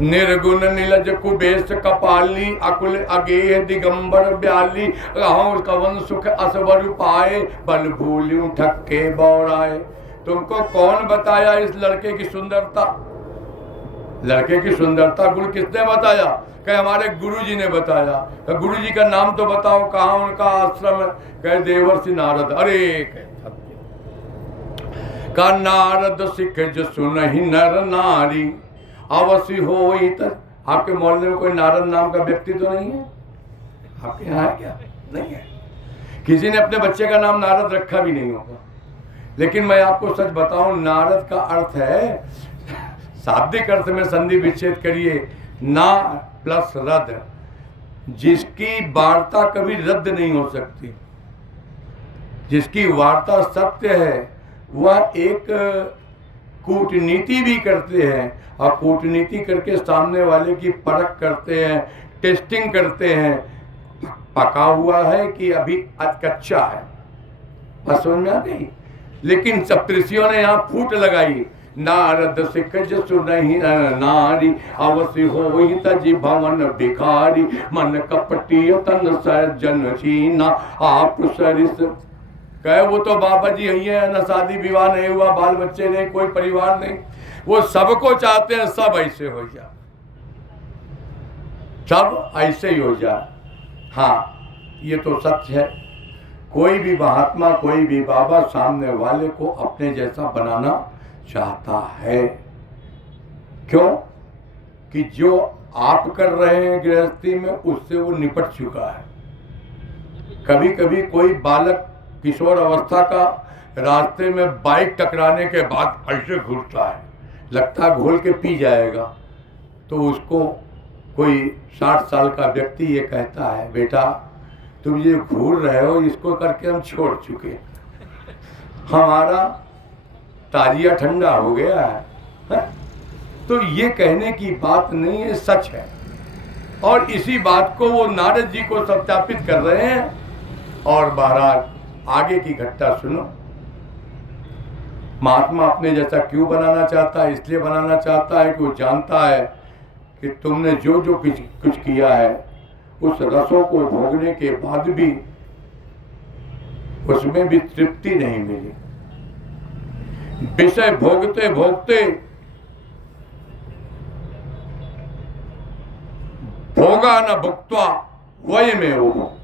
निर्गुण नीलज कुबेश कपाली अकुल अगेह दिगंबर ब्याली, रहूं कवन सुख असवर पाए, बल भूलूं ठक्के बौराए। तुमको कौन बताया इस लड़के की सुंदरता। लड़के की सुंदरता गुरु किसने बताया। कहे हमारे गुरुजी ने बताया। गुरुजी का नाम तो बताओ, कहाँ उनका आश्रम है। कहे देवर्षि नारद। अरे का नारद सिख जो सुनहि नर नारी, अवश्य हो। आपके मोहल्ले में कोई नारद नाम का व्यक्ति तो नहीं है। आपके यहाँ है क्या? नहीं है। किसी ने अपने बच्चे का नाम नारद रखा भी नहीं होगा। लेकिन मैं आपको सच बताऊं, नारद का अर्थ है, शाब्दिक अर्थ में संधि विच्छेद करिए, ना प्लस रद, जिसकी वार्ता कभी रद्द नहीं हो सकती, जिसकी वार्ता सत्य है, वह एक कूटनीति भी करते हैं और कूटनीति करके सामने वाले की परख करते हैं, टेस्टिंग करते हैं, पका हुआ है कि अभी कच्चा है, बस समझ में आ गई। लेकिन सप्तऋषियों ने यहाँ फूट लगाई, नारद सिख जसु नहीं नारी, अवश्य हो तजी भवन भिखारी, मन कपटी तन सज्जन छीना, आप सरिस। कहे वो तो बाबा जी यही है, न शादी विवाह नहीं हुआ, बाल बच्चे नहीं, कोई परिवार नहीं, वो सबको चाहते हैं सब ऐसे हो जाए, सब ऐसे ही हो जाए। हाँ ये तो सत्य है, कोई भी महात्मा, कोई भी बाबा सामने वाले को अपने जैसा बनाना चाहता है। क्यों? कि जो आप कर रहे हैं गृहस्थी में, उससे वो निपट चुका है। कभी कभी कोई बालक किशोर अवस्था का रास्ते में बाइक टकराने के बाद ऐसे घुसता है, लगता है घोल के पी जाएगा, तो उसको कोई 60 साल का व्यक्ति ये कहता है, बेटा तुम ये घूर रहे हो, इसको करके हम छोड़ चुके, हमारा ताजिया ठंडा हो गया है। तो ये कहने की बात नहीं है, सच है। और इसी बात को वो नारद जी को सत्यापित कर रहे हैं। और महाराज आगे की घटना सुनो। महात्मा अपने जैसा क्यों बनाना चाहता है? इसलिए बनाना चाहता है कि वो जानता है कि तुमने जो जो कुछ किया है, उस रसों को भोगने के बाद भी उसमें भी तृप्ति नहीं मिली। विषय भोगते भोगते भोगा न भुक्त्वा वयमेव भुक्त।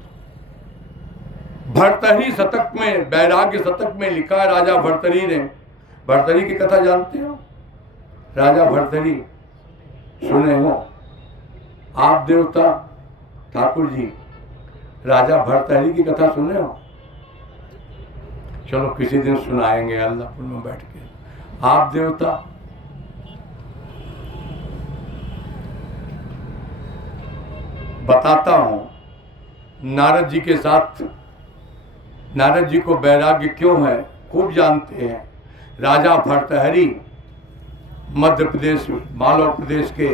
भर्तरी शतक में, वैराग्य शतक में लिखा है राजा भर्तरी ने। भर्तरी की कथा जानते हो? राजा भर्तरी सुने हो आप देवता ठाकुर जी? राजा भर्तरी की कथा सुने हो? चलो किसी दिन सुनाएंगे अल्लाहपुर में बैठ के। आप देवता बताता हूं, नारद जी के साथ, नारद जी को वैराग्य क्यों है खूब जानते हैं। राजा भर्तहरि मध्य प्रदेश, मालवा प्रदेश के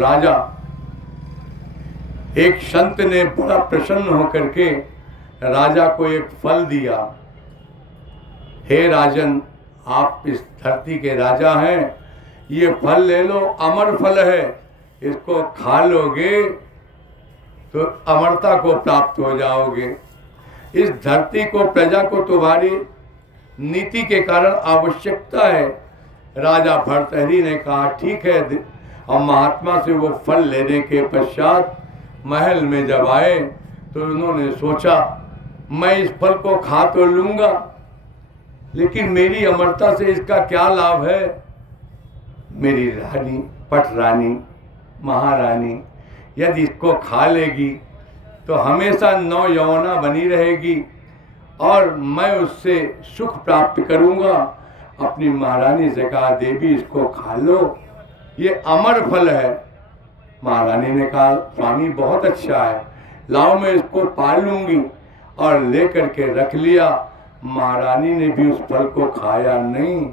राजा, एक संत ने बड़ा प्रसन्न होकर के राजा को एक फल दिया। हे राजन, आप इस धरती के राजा हैं, ये फल ले लो, अमर फल है, इसको खा लोगे तो अमरता को प्राप्त हो जाओगे। इस धरती को, प्रजा को तुम्हारी नीति के कारण आवश्यकता है। राजा भर्तहरि ने कहा ठीक है, और महात्मा से वो फल लेने के पश्चात महल में जब आए तो उन्होंने सोचा मैं इस फल को खा तो लूंगा, लेकिन मेरी अमरता से इसका क्या लाभ है। मेरी रानी, पट रानी, महारानी यदि इसको खा लेगी तो हमेशा नौ यौवना बनी रहेगी और मैं उससे सुख प्राप्त करूंगा। अपनी महारानी से कहा देवी इसको खा लो, ये अमर फल है। महारानी ने कहा स्वामी बहुत अच्छा है, लाओ मैं इसको पाल लूंगी, और लेकर के रख लिया। महारानी ने भी उस फल को खाया नहीं।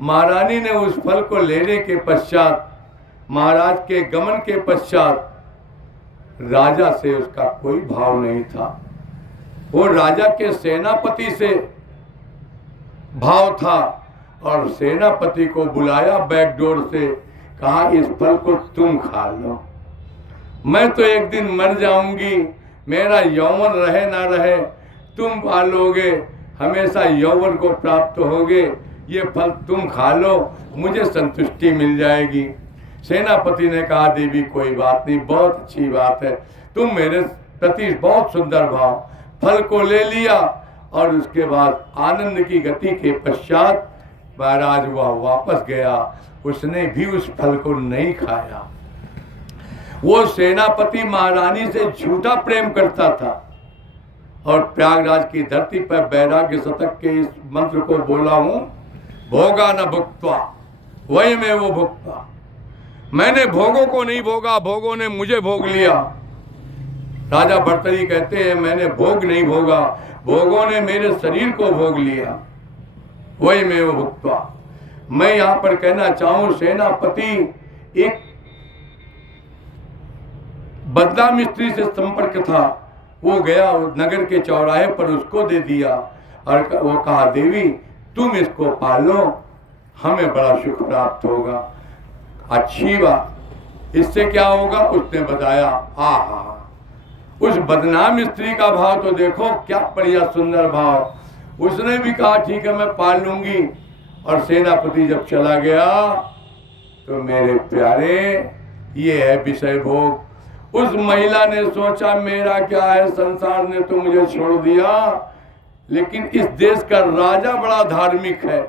महारानी ने उस फल को लेने के पश्चात, महाराज के गमन के पश्चात, राजा से उसका कोई भाव नहीं था। वो राजा के सेनापति से भाव था, और सेनापति को बुलाया बैकडोर से, कहा इस फल को तुम खा लो, मैं तो एक दिन मर जाऊंगी, मेरा यौवन रहे ना रहे, तुम पालोगे, हमेशा यौवन को प्राप्त होगे, ये फल तुम खा लो, मुझे संतुष्टि मिल जाएगी। सेनापति ने कहा देवी कोई बात नहीं, बहुत अच्छी बात है, तुम मेरे प्रति बहुत सुंदर भाव। फल को ले लिया और उसके बाद आनंद की गति के पश्चात महाराज वह वापस गया, उसने भी उस फल को नहीं खाया। वो सेनापति महारानी से झूठा प्रेम करता था और प्रयागराज की धरती पर वैराग्य शतक के इस मंत्र को बोला हूं, भोगा न भुक्त्वा वयमेव भुक्त्वा। मैंने भोगों को नहीं भोगा, भोगों ने मुझे भोग लिया। राजा भर्तरी कहते हैं मैंने भोग नहीं भोगा, भोगों ने मेरे शरीर को भोग लिया। वयमेव भुक्त्वा। मैं यहां पर कहना चाहूं, सेनापति एक बदनाम स्त्री से संपर्क था, वो गया नगर के चौराहे पर, उसको दे दिया और वो कहा देवी तुम इसको पालो, हमें बड़ा सुख प्राप्त होगा। अच्छी बात, इससे क्या होगा? उसने बताया। आहा, उस बदनाम स्त्री का भाव तो देखो, क्या बढ़िया सुंदर भाव। उसने भी कहा ठीक है मैं पाल लूंगी। और सेनापति जब चला गया तो मेरे प्यारे ये है विषय भोग। उस महिला ने सोचा मेरा क्या है, संसार ने तो मुझे छोड़ दिया, लेकिन इस देश का राजा बड़ा धार्मिक है,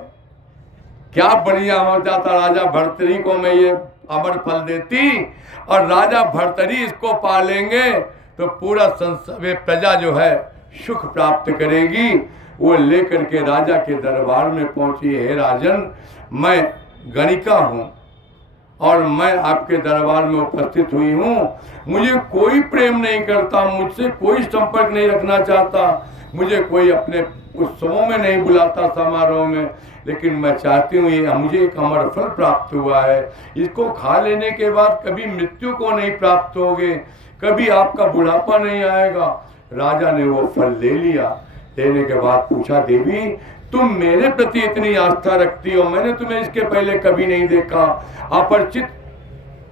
क्या बढ़िया हो जाता राजा भर्तरी को मैं ये अमर फल देती, और राजा भर्तरी इसको पालेंगे तो पूरा प्रजा जो है सुख प्राप्त करेगी। वो लेकर के राजा के दरबार में पहुंची। हे राजन, मैं गणिका हूँ और मैं आपके दरबार में उपस्थित हुई हूँ, मुझे कोई प्रेम नहीं करता, मुझसे कोई संपर्क नहीं रखना चाहता, मुझे कोई अपने उत्सवों में नहीं बुलाता, समारोह में, लेकिन मैं चाहती हूँ ये मुझे एक अमर फल प्राप्त हुआ है, इसको खा लेने के बाद कभी मृत्यु को नहीं प्राप्त होगे, कभी आपका बुढ़ापा नहीं आएगा। राजा ने वो फल ले लिया। लेने के बाद पूछा देवी तुम मेरे प्रति इतनी आस्था रखती हो, मैंने तुम्हें इसके पहले कभी नहीं देखा, अपरिचित,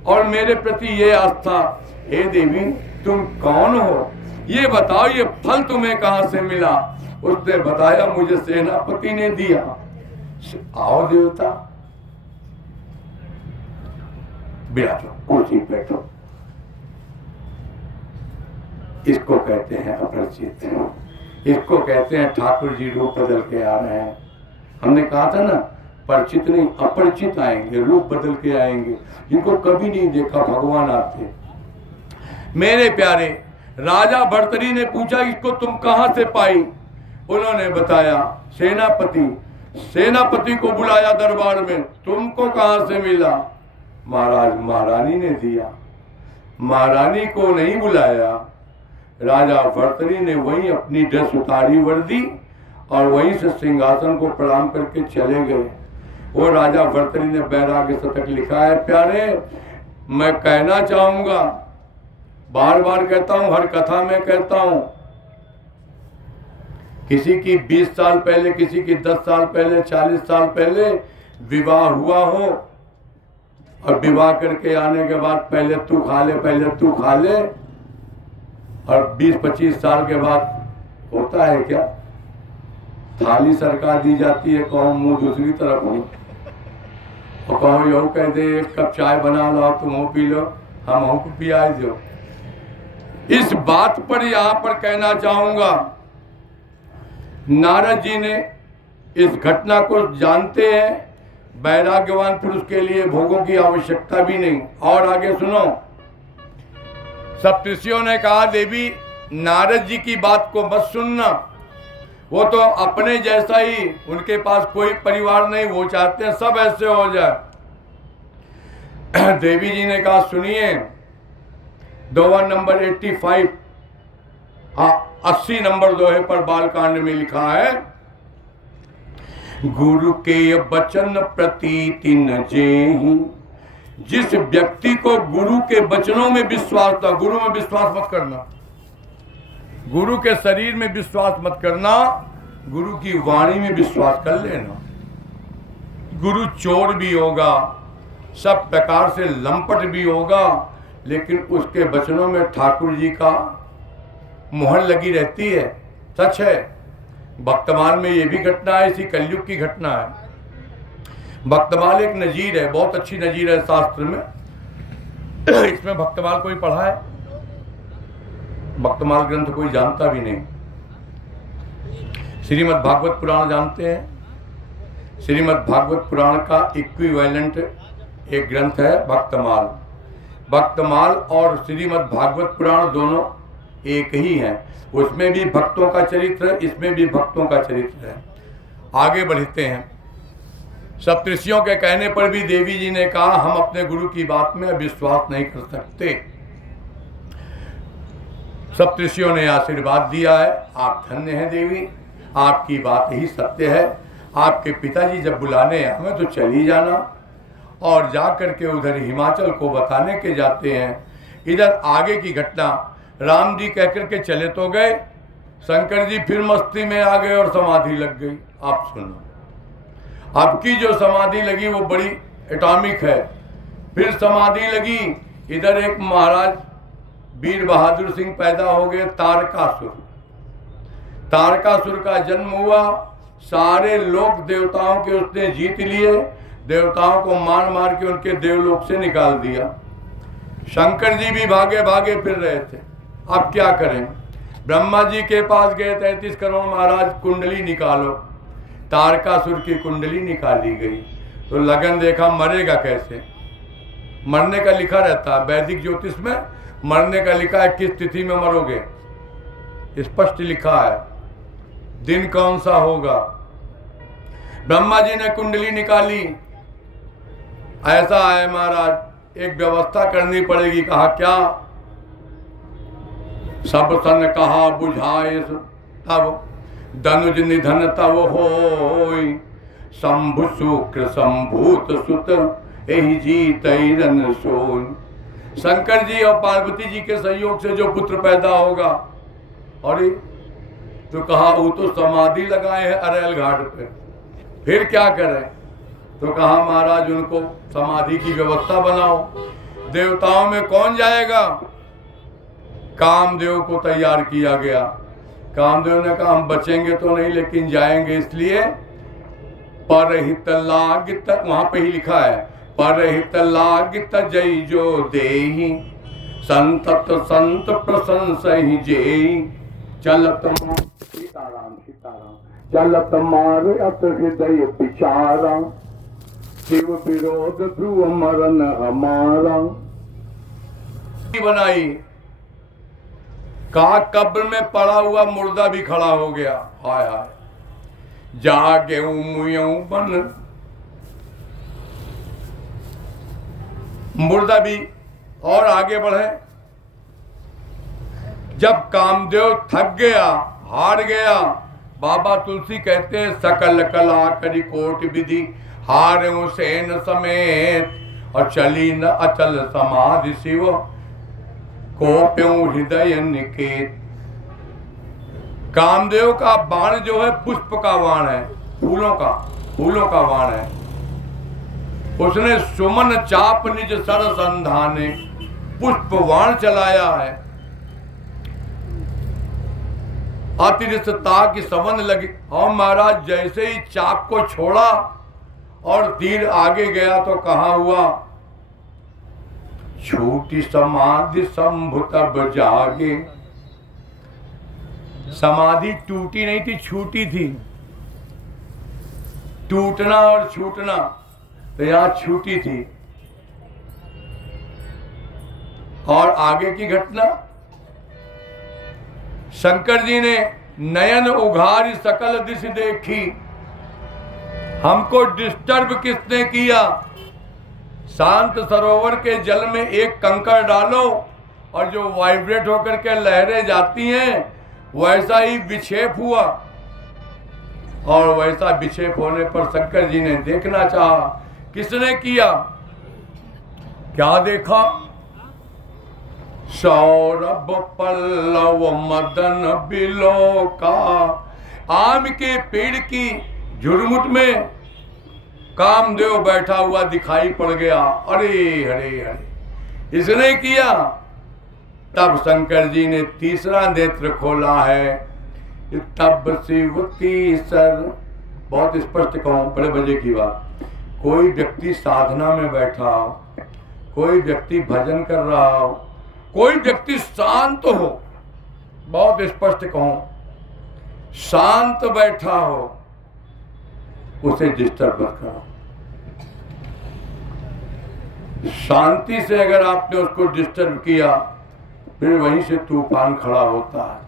और मेरे प्रति ये आस्था। हे देवी तुम कौन हो, ये बताओ, ये फल तुम्हें कहाँ से मिला? उसने बताया मुझे सेनापति ने दिया। आओ देवता, बिराजो, कुर्सी बैठो। इसको कहते हैं अपरिचित, इसको कहते हैं ठाकुर जी रूप बदल के आ रहे हैं। हमने कहा था ना, परिचित नहीं अपरिचित आएंगे, रूप बदल के आएंगे, जिनको कभी नहीं देखा भगवान आते। मेरे प्यारे, राजा भर्तरी ने पूछा इसको तुम कहां से पाई? उन्होंने बताया सेनापति, सेनापति को बुलाया दरबार में, तुमको कहां से मिला? महाराज महारानी ने दिया। महारानी को नहीं बुलाया, राजा भर्तरी ने वहीं अपनी ड्रेस उतारी, वर्दी, और वहीं से सिंहासन को प्रणाम करके चले गए। वो राजा भर्तरी ने वैराग्य शतक लिखा है। प्यारे, मैं कहना चाहूंगा, बार बार कहता हूं, हर कथा में कहता हूं, किसी की 20 साल पहले, किसी की 10 साल पहले, 40 साल पहले विवाह हुआ हो, और विवाह करके आने के बाद पहले तू खा ले, पहले तू खा ले, और 20-25 साल के बाद होता है क्या? थाली सरकार दी जाती है, कहो मुंह दूसरी तरफ हो, और कहो यो कह दे एक कप चाय बना लो, तुम हो पी लो, हम हमको पिया दो। इस बात पर यहां पर कहना चाहूंगा, नारद जी ने इस घटना को जानते हैं, वैराग्यवान पुरुष के लिए भोगों की आवश्यकता भी नहीं। और आगे सुनो, सप्तऋषियों ने कहा देवी नारद जी की बात को मत सुनना, वो तो अपने जैसा ही, उनके पास कोई परिवार नहीं, वो चाहते हैं सब ऐसे हो जाए। देवी जी ने कहा सुनिए, दोहा नंबर 85, हाँ 80 नंबर दोहे पर बालकांड में लिखा है, गुरु के वचन प्रतीति न जेहि। जिस व्यक्ति को गुरु के वचनों में विश्वास था, गुरु में विश्वास मत करना, गुरु के शरीर में विश्वास मत करना, गुरु की वाणी में विश्वास कर लेना। गुरु चोर भी होगा, सब प्रकार से लंपट भी होगा, लेकिन उसके वचनों में ठाकुर जी का मुहर लगी रहती है। सच है, भक्तमाल में ये भी घटना है, इसी कलयुग की घटना है। भक्तमाल एक नजीर है, बहुत अच्छी नजीर है शास्त्र में। इसमें भक्तमाल कोई पढ़ा है? भक्तमाल ग्रंथ कोई जानता भी नहीं। श्रीमद् भागवत पुराण जानते हैं? श्रीमद् भागवत पुराण का इक्विवेलेंट एक ग्रंथ है भक्तमाल। भक्तमाल और श्रीमद् भागवत पुराण दोनों एक ही हैं। उसमें भी भक्तों का चरित्र है, इसमें भी भक्तों का चरित्र है। आगे बढ़ते हैं। सप्तऋषियों के कहने पर भी देवी जी ने कहा हम अपने गुरु की बात में विश्वास नहीं कर सकते। सप्तऋषियों ने आशीर्वाद दिया है, आप धन्य हैं देवी, आपकी बात ही सत्य है। आपके पिताजी जब बुलाने हमें तो चली जाना। और जा करके उधर हिमाचल को बताने के जाते हैं। इधर आगे की घटना, राम जी कह करके चले तो गए, शंकर जी फिर मस्ती में आ गए और समाधि लग गई। आप सुनो, आपकी जो समाधि लगी वो बड़ी एटॉमिक है। फिर समाधि लगी, इधर एक महाराज वीर बहादुर सिंह पैदा हो गए, तारकासुर। तारकासुर का जन्म हुआ, सारे लोक देवताओं के उसने जीत लिए, देवताओं को मार मार के उनके देवलोक से निकाल दिया। शंकर जी भी भागे भागे फिर रहे थे। अब क्या करें? ब्रह्मा जी के पास गए, 33 करोड़ महाराज कुंडली निकालो। तारकासुर की कुंडली निकाली गई तो लगन देखा, मरेगा कैसे? मरने का लिखा रहता है वैदिक ज्योतिष में, मरने का लिखा है किस तिथि में मरोगे, स्पष्ट लिखा है, दिन कौन सा होगा। ब्रह्मा जी ने कुंडली निकाली, ऐसा है महाराज एक व्यवस्था करनी पड़ेगी। कहा क्या? सब सन कहा बुझाए तब धनुज निधन तब होई, शंभु शुक्र संभूत सुत एहि जीत रन सोई। शंकर जी और पार्वती जी के सहयोग से जो पुत्र पैदा होगा, और तो कहा वो तो समाधि लगाए हैं अरेल घाट पे, फिर क्या करें? तो कहा महाराज उनको समाधि की व्यवस्था बनाओ। देवताओं में कौन जाएगा? कामदेव को तैयार किया गया। कामदेव ने कहा हम बचेंगे तो नहीं लेकिन जाएंगे, इसलिए परहित लागित, वहां पे ही लिखा है परहित लागित जय जो देहि संतत संत प्रशंसहि जेहि चलत सीताराम सीताराम चलत मार अत हृदय विचारा शिव विरोध ध्रुव मरण हमारा। बनाई का कब्र में पड़ा हुआ मुर्दा भी खड़ा हो गया, हाय हाय जागे मुयऊ बन, मुर्दा भी और आगे बढ़े। जब कामदेव थक गया, हार गया, बाबा तुलसी कहते हैं सकल कला करी कोट विधि हार्यों सेन समेत और चली न अचल समाधि शिव कोप्यों हृदय निकेत। कामदेव का बाण जो है पुष्प का बाण है, फूलों का बाण है। उसने सुमन चाप निज सर संधाने पुष्प बाण चलाया है। अतिरिक्तता की समन लगी और महाराज जैसे ही चाप को छोड़ा और तीर आगे गया तो कहा हुआ छूटी समाधि शंभु तब जागे। समाधि टूटी नहीं थी, छूटी थी। टूटना और छूटना, तो यहां छूटी थी। और आगे की घटना, शंकर जी ने नयन उघारी सकल दिश देखी। हमको डिस्टर्ब किसने किया? शांत सरोवर के जल में एक कंकड़ डालो और जो वाइब्रेट होकर के लहरें जाती हैं वैसा ही विक्षेप हुआ। और वैसा विक्षेप होने पर शंकर जी ने देखना चाहा। किसने किया? क्या देखा? सौरभ पल्लव मदन बिलोका। आम के पेड़ की झुरमुट में कामदेव बैठा हुआ दिखाई पड़ गया। अरे हरे हरे, इसने किया। तब शंकर जी ने तीसरा नेत्र खोला है। तब शिव तीसर, बहुत स्पष्ट कहूं, बड़े बजे की बात। कोई व्यक्ति साधना में बैठा हो, कोई व्यक्ति भजन कर रहा हो, कोई व्यक्ति शांत हो, बहुत स्पष्ट कहूं, शांत बैठा हो, उसे डिस्टर्ब मत करो। शांति से अगर आपने उसको डिस्टर्ब किया फिर वहीं से तूफान खड़ा होता है।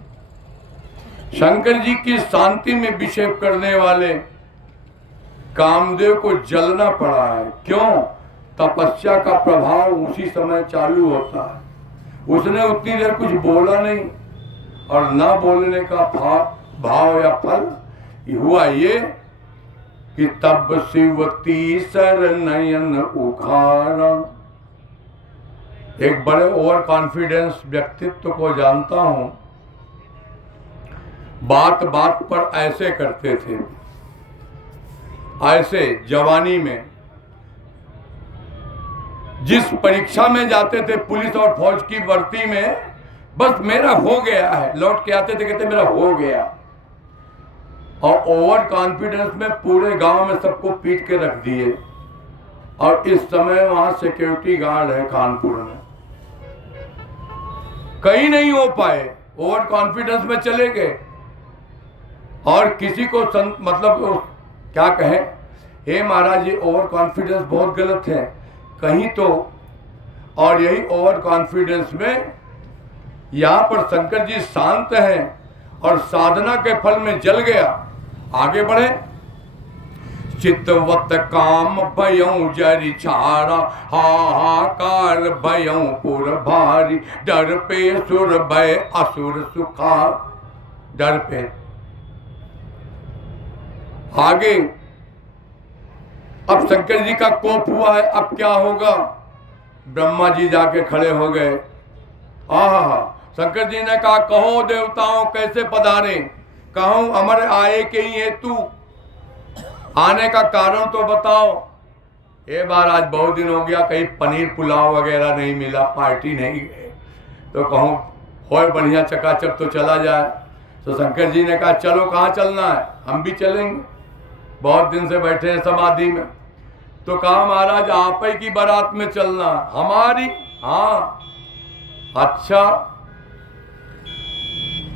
शंकर जी की शांति में विक्षेप करने वाले कामदेव को जलना पड़ा है। क्यों? तपस्या का प्रभाव उसी समय चालू होता है। उसने उतनी देर कुछ बोला नहीं और ना बोलने का भाव या फल हुआ ये कि तब शिव तीसर नयन उखारा। एक बड़े ओवर कॉन्फिडेंस व्यक्तित्व को जानता हूं, बात बात पर ऐसे करते थे। ऐसे जवानी में जिस परीक्षा में जाते थे पुलिस और फौज की भर्ती में, बस मेरा हो गया है, लौट के आते थे कहते मेरा हो गया। और ओवर कॉन्फिडेंस में पूरे गांव में सबको पीट के रख दिए। और इस समय वहां सिक्योरिटी गार्ड है कानपुर में, कहीं नहीं हो पाए, ओवर कॉन्फिडेंस में चले गए। और किसी को मतलब क्या कहें, हे महाराज ये ओवर कॉन्फिडेंस बहुत गलत है कहीं तो। और यही ओवर कॉन्फिडेंस में यहां पर शंकर जी शांत हैं और साधना के फल में जल गया। आगे बढ़े। चितवत काम भयं जरि छारा, हाहाकार भयं पुर भारी, डर पे सुर भय असुर सुखार। डर पे आगे अब शंकर जी का कोप हुआ है, अब क्या होगा? ब्रह्मा जी जाके खड़े हो गए। आहा, शंकर जी ने कहा कहो देवताओं कैसे पधारे, कहूं अमर आए के ही हेतु, आने का कारण तो बताओ। ये बार आज बहुत दिन हो गया, कहीं पनीर पुलाव वगैरह नहीं मिला, पार्टी नहीं गए, तो कहूं हो बढ़िया चकाचक तो चला जाए। तो शंकर जी ने कहा चलो, कहाँ चलना है? हम भी चलेंगे, बहुत दिन से बैठे हैं समाधि में। तो कहा महाराज आप ही की बारात में चलना है। हमारी? हाँ। अच्छा।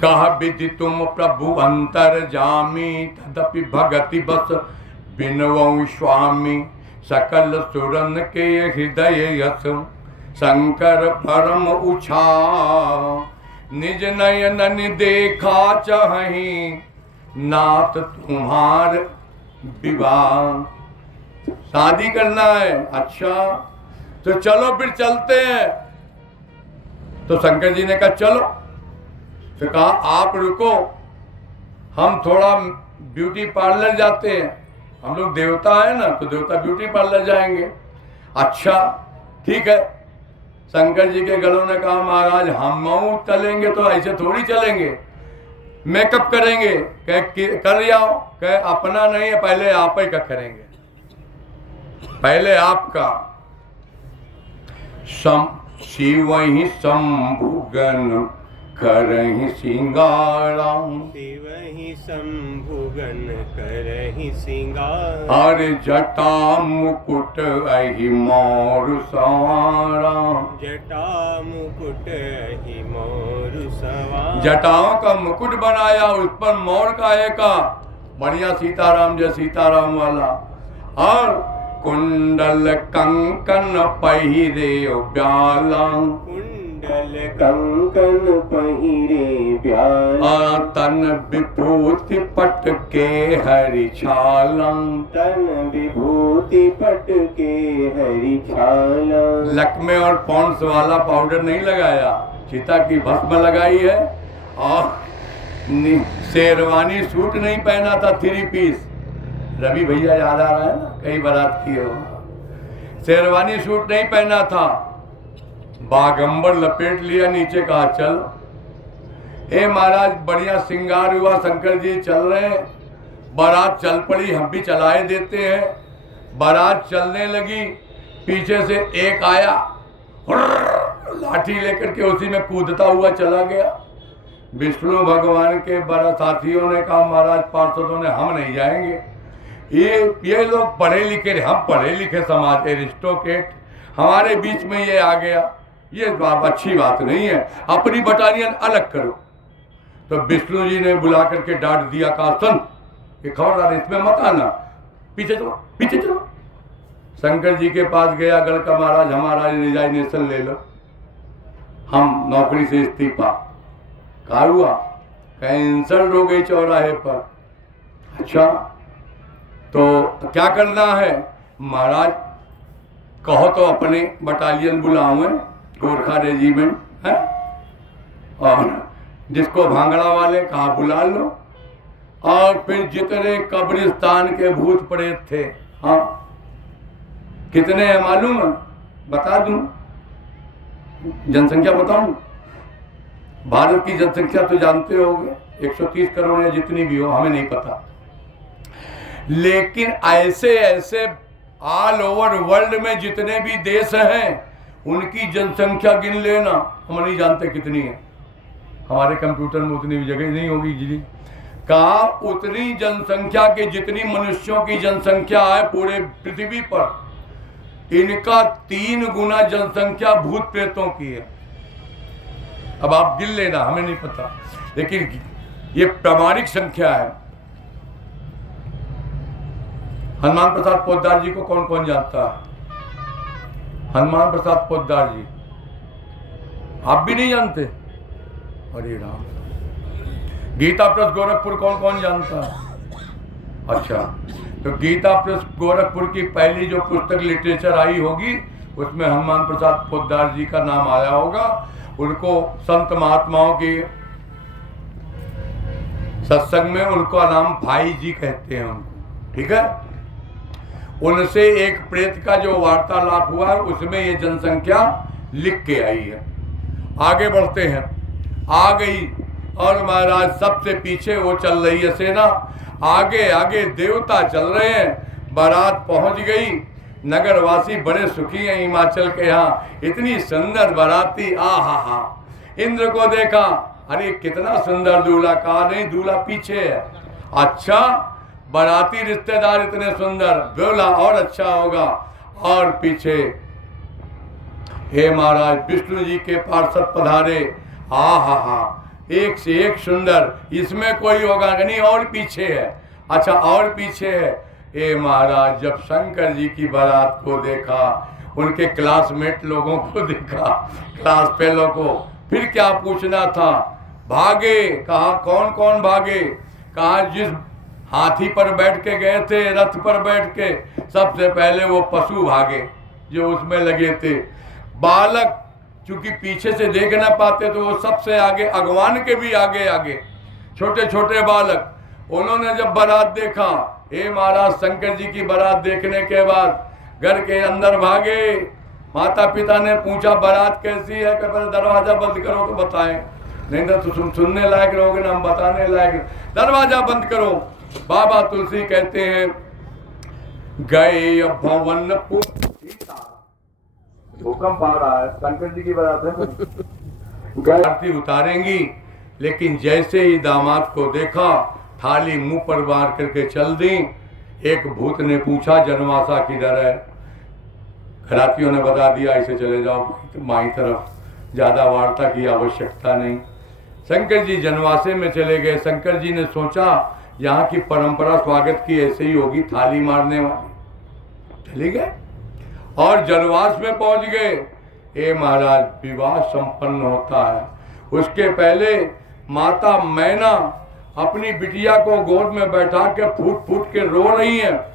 कह विधि तुम प्रभु अंतर जामी, तदपि भगति बस बिनवऊ स्वामी। सकल सुरन के हृदय यस, शंकर परम उछा। निज नयन देखा चाहि, नाथ तुम्हार विवाह। शादी करना है? अच्छा, तो चलो फिर चलते हैं। तो शंकर जी ने कहा चलो। तो कहा आप रुको, हम थोड़ा ब्यूटी पार्लर जाते हैं। हम लोग देवता है ना, तो देवता ब्यूटी पार्लर जाएंगे। अच्छा ठीक है। शंकर जी के गलों ने कहा महाराज हम चलेंगे तो ऐसे थोड़ी चलेंगे, मेकअप करेंगे। कह कर जाओ। कह अपना नहीं है, पहले आप ही का करेंगे, पहले आपका। शिव ही शंभुगन करहि सिंगारा, शिव ही शंभुगन करहि सिंगार। अरे जटा मुकुट अहि मोर सवारा, जटा मुकुट अहि मोर सवार। जटाओं का मुकुट बनाया, उस पर मोर का एका बढ़िया सीताराम जय सीताराम वाला। और कुंडल कंकन पहिरे ब्याला, कुंडल कंकन पहिरे ब्याला। तन विभूति पट के हरि छाला, तन विभूति पट के हरि छाला। लक में और पॉन्ड्स वाला पाउडर नहीं लगाया, सीता की भस्म लगाई है। और शेरवानी सूट नहीं पहना था, 3 पीस। रवि भैया याद आ रहा है ना, कई बारात की हो। शेरवानी सूट नहीं पहना था, बागंबर लपेट लिया, नीचे कहा चल। ए महाराज बढ़िया श्रृंगार हुआ, शंकर जी चल रहे हैं, बारात चल पड़ी, हम भी चलाए देते हैं। बारात चलने लगी, पीछे से एक आया, लाठी लेकर के उसी में कूदता हुआ चला गया। विष्णु भगवान के बड़ा साथियों ने कहा महाराज पार्षदों ने हम नहीं जाएंगे, ये लोग पढ़े लिखे, हम पढ़े लिखे समाज, एरिस्टोक्रेट, हमारे बीच में ये आ गया, ये अच्छी बात नहीं है, अपनी बटालियन अलग करो। तो विष्णु जी ने बुला करके डांट दिया, कहा संत ये खबरदार इसमें मत आना, पीछे चलो पीछे चलो। शंकर जी के पास गया, गढ़ का महाराज हमारा रिजाइनेशन ले लो, हम नौकरी से इस्तीफा। कहा हुआ? कैंसर हो गई चौराहे पर। अच्छा तो क्या करना है? महाराज कहो तो अपने बटालियन बुलाऊं, गोरखा रेजिमेंट है, और जिसको भांगड़ा वाले कहा बुला लो, और फिर जितने कब्रिस्तान के भूत प्रेत थे, हाँ कितने हैं मालूम है? बता दूं, जनसंख्या बताऊं? भारत की जनसंख्या तो जानते होंगे, 130 करोड़ या जितनी भी हो, हमें नहीं पता। लेकिन ऐसे ऐसे ऑल ओवर वर्ल्ड में जितने भी देश हैं उनकी जनसंख्या गिन लेना, हम नहीं जानते कितनी है। हमारे कंप्यूटर में उतनी भी जगह नहीं होगी जी। कहा उतनी जनसंख्या के जितनी मनुष्यों की जनसंख्या है पूरे पृथ्वी पर, इनका 3 गुना जनसंख्या भूत प्रेतों की है। अब आप गिन लेना, हमें नहीं पता, लेकिन ये प्रामाणिक संख्या है। हनुमान प्रसाद पोद्दार जी को कौन कौन जानता है? हनुमान प्रसाद पोद्दार जी आप भी नहीं जानते? अरे राम। गीता प्रेस गोरखपुर कौन कौन जानता है? अच्छा, तो गीता प्रेस गोरखपुर की पहली जो पुस्तक लिटरेचर आई होगी उसमें हनुमान प्रसाद पोद्दार जी का नाम आया होगा। उनको संत महात्माओं की सत्संग में उनका नाम भाई जी कहते हैं उनको, ठीक है। उनसे एक प्रेत का जो वार्तालाप हुआ है उसमें ये जनसंख्या लिख के आई है। आगे बढ़ते हैं, आ गई और महाराज सबसे पीछे वो चल रही है सेना, आगे आगे देवता चल रहे हैं। बारात पहुंच गई, नगरवासी बड़े सुखी हैं हिमाचल के यहाँ, इतनी सुंदर बाराती, आ हा हा। इंद्र को देखा, अरे कितना सुंदर दूल्हा। कहा नहीं दूल्हा पीछे है। अच्छा, बाराती रिश्तेदार इतने सुंदर, दूल्हा और अच्छा होगा। और पीछे हे महाराज विष्णु जी के पार्षद पधारे। हा, एक से एक सुंदर, इसमें कोई होगा नहीं। और पीछे है। अच्छा, और पीछे है। हे महाराज जब शंकर जी की बारात को देखा, उनके क्लासमेट लोगों को देखा, क्लास फेलो को, फिर क्या पूछना था, भागे। कहा कौन कौन भागे? कहा जिस हाथी पर बैठ के गए थे, रथ पर बैठ के, सबसे पहले वो पशु भागे जो उसमें लगे थे। बालक चूंकि पीछे से देख ना पाते तो वो सबसे आगे, अगवान के भी आगे आगे, छोटे छोटे बालक। उन्होंने जब बारात देखा, हे महाराज शंकर जी की बारात देखने के बाद घर के अंदर भागे। माता पिता ने पूछा बारात कैसी है? कि पहले दरवाजा बंद करो तो बताएं, नहीं तो सुनने लायक रहोगे ना हम बताने लायक। दरवाजा बंद करो। बाबा तुलसी कहते हैं गए भवन भूकंप आ रहा है, शंकर जी की बारात है। आरती उतारेंगी, लेकिन जैसे ही दामाद को देखा थाली मुंह पर मार करके चल दी। एक भूत ने पूछा जनवासा किधर है? घरातियों ने बता दिया ऐसे चले जाओ माई तरफ, ज्यादा वार्ता की आवश्यकता नहीं। शंकर जी जनवासे में चले गए। शंकर जी ने सोचा यहाँ की परंपरा स्वागत की ऐसे ही होगी, थाली मारने वाली। चले गए और जनवास में पहुंच गए। ए महाराज विवाह संपन्न होता है, उसके पहले माता मैना अपनी बिटिया को गोद में बैठा के फूट फूट के रो रही है।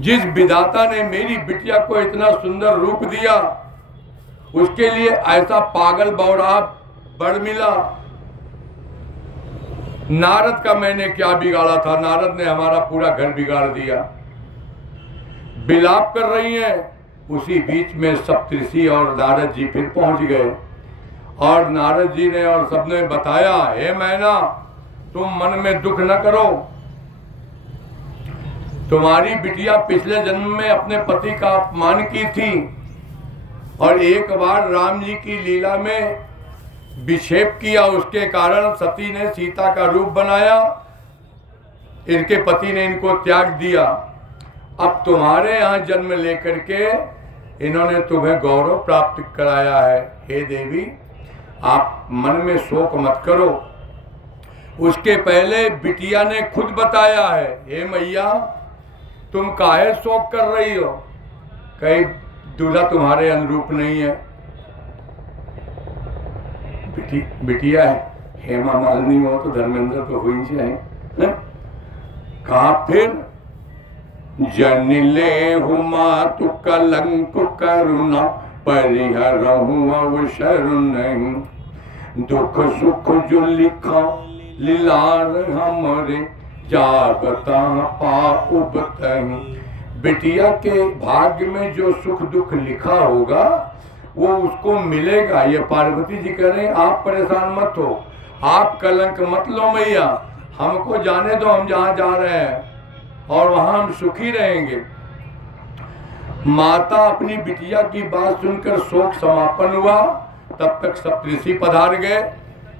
जिस विधाता ने मेरी बिटिया को इतना सुंदर रूप दिया, उसके लिए ऐसा पागल बौरा बड़ मिला। नारद का मैंने क्या बिगाड़ा था? नारद ने हमारा पूरा घर बिगाड़ दिया। विलाप कर रही हैं। उसी बीच में सप्तऋषि और नारद जी फिर पहुंच गए। और नारद जी ने और सबने बताया, हे मैना तुम मन में दुख न करो, तुम्हारी बिटिया पिछले जन्म में अपने पति का अपमान की थी और एक बार राम जी की लीला में विक्षेप किया, उसके कारण सती ने सीता का रूप बनाया, इनके पति ने इनको त्याग दिया। अब तुम्हारे यहाँ जन्म लेकर के इन्होंने तुम्हें गौरव प्राप्त कराया है। हे देवी आप मन में शोक मत करो। उसके पहले बिटिया ने खुद बताया है, हे मैया तुम काहे शोक कर रही हो? कहीं दूल्हा तुम्हारे अनुरूप नहीं है। बिटिया है, हेमा मालिनी हो तो धर्मेंद्र तो हो ही जाए। कहा फिर जनिले हुमा तु कलंक करुणा परिहरहु अवसर नहीं, दुख सुख जो लिखा लीलार हमरे जागता पाउबतहि। बिटिया के भाग्य में जो सुख दुख लिखा होगा वो उसको मिलेगा। ये पार्वती जी कह रहे हैं आप परेशान मत हो, आप कलंक मत लो मैया, हमको जाने दो, हम जहाँ जा रहे हैं और वहाँ हम सुखी रहेंगे। माता अपनी बिटिया की बात सुनकर शोक समापन हुआ। तब तक सप्तऋषि पधार गए।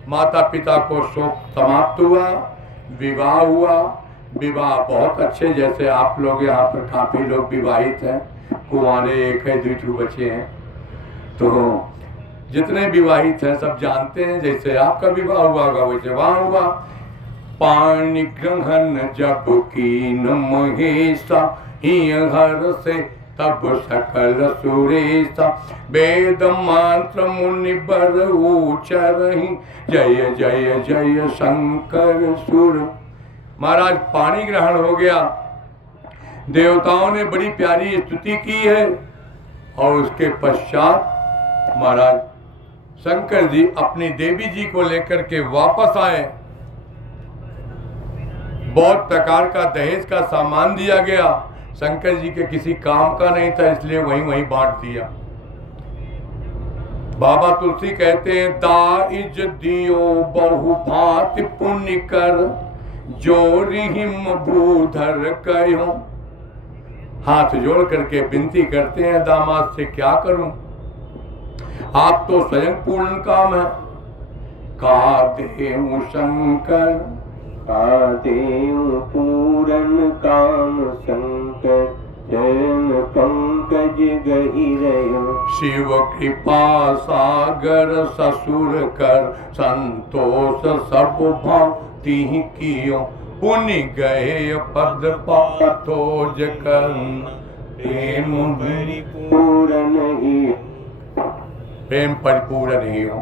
माता पिता को शोक समाप्त हुआ, विवाह हुआ। विवाह बहुत अच्छे, जैसे आप लोग यहाँ पर काफी लोग विवाहित हैं, कुंवारे एक है दो बच्चे हैं, तो जितने विवाहित हैं सब जानते हैं। जैसे आपका विवाह हुआ होगा वैसे वहाँ हुआ। पानी ग्रहण जब कीन महेशा, हर से तब सकल सुरेशा, वेद मंत्र मुनि बर उच्चरहि, जय जय जय शंकर सुर। महाराज पानी ग्रहण हो गया, देवताओं ने बड़ी प्यारी स्तुति की है। और उसके पश्चात महाराज शंकर जी अपनी देवी जी को लेकर के वापस आए। बहुत प्रकार का दहेज का सामान दिया गया, शंकर जी के किसी काम का नहीं था, इसलिए वहीं बांट दिया। बाबा तुलसी कहते हैं दाइज दियो बहु भांति पुण्य कर, जोरी हिम भूधर कहो। हाथ जोड़ करके विनती करते हैं दामाद से, क्या करूं, आप तो स्वयं पूर्ण काम है, कादेव शंकर, कादेव पूरन काम शंकर, चरण पंकज गहिरयो। शिव कृपा सागर ससुर कर, संतोष सब भांति कियो, पुनि गए पद पाथोज करन, प्रेम पूरन ही, प्रेम परिपूर्ण ही हो।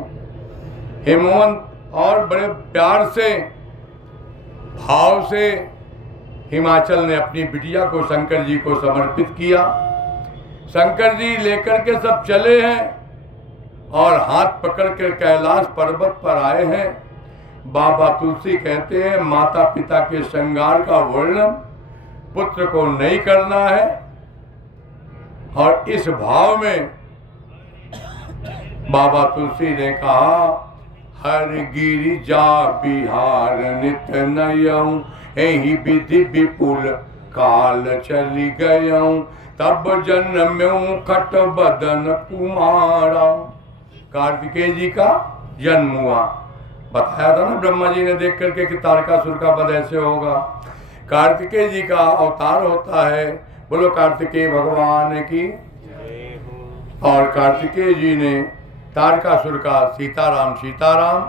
हेमंत और बड़े प्यार से, भाव से हिमाचल ने अपनी बिटिया को शंकर जी को समर्पित किया। शंकर जी लेकर के सब चले हैं और हाथ पकड़ कर कैलाश पर्वत पर आए हैं। बाबा तुलसी कहते हैं माता पिता के श्रृंगार का वर्णन पुत्र को नहीं करना है, और इस भाव में बाबा तुलसी ने कहा, हर गिरिजा बिहार नित नयऊं, एहि विधि विपुल काल चली गयऊं, तब जन्म्यों खट बदन कुमारा। कार्तिकेय जी का जन्म हुआ, बताया था ना ब्रह्मा जी ने देख करके कि तारकासुर का वध ऐसे होगा। कार्तिकेय जी का अवतार होता है, बोलो कार्तिकेय भगवान की। और कार्तिकेय जी ने तारकासुर का सीताराम सीताराम।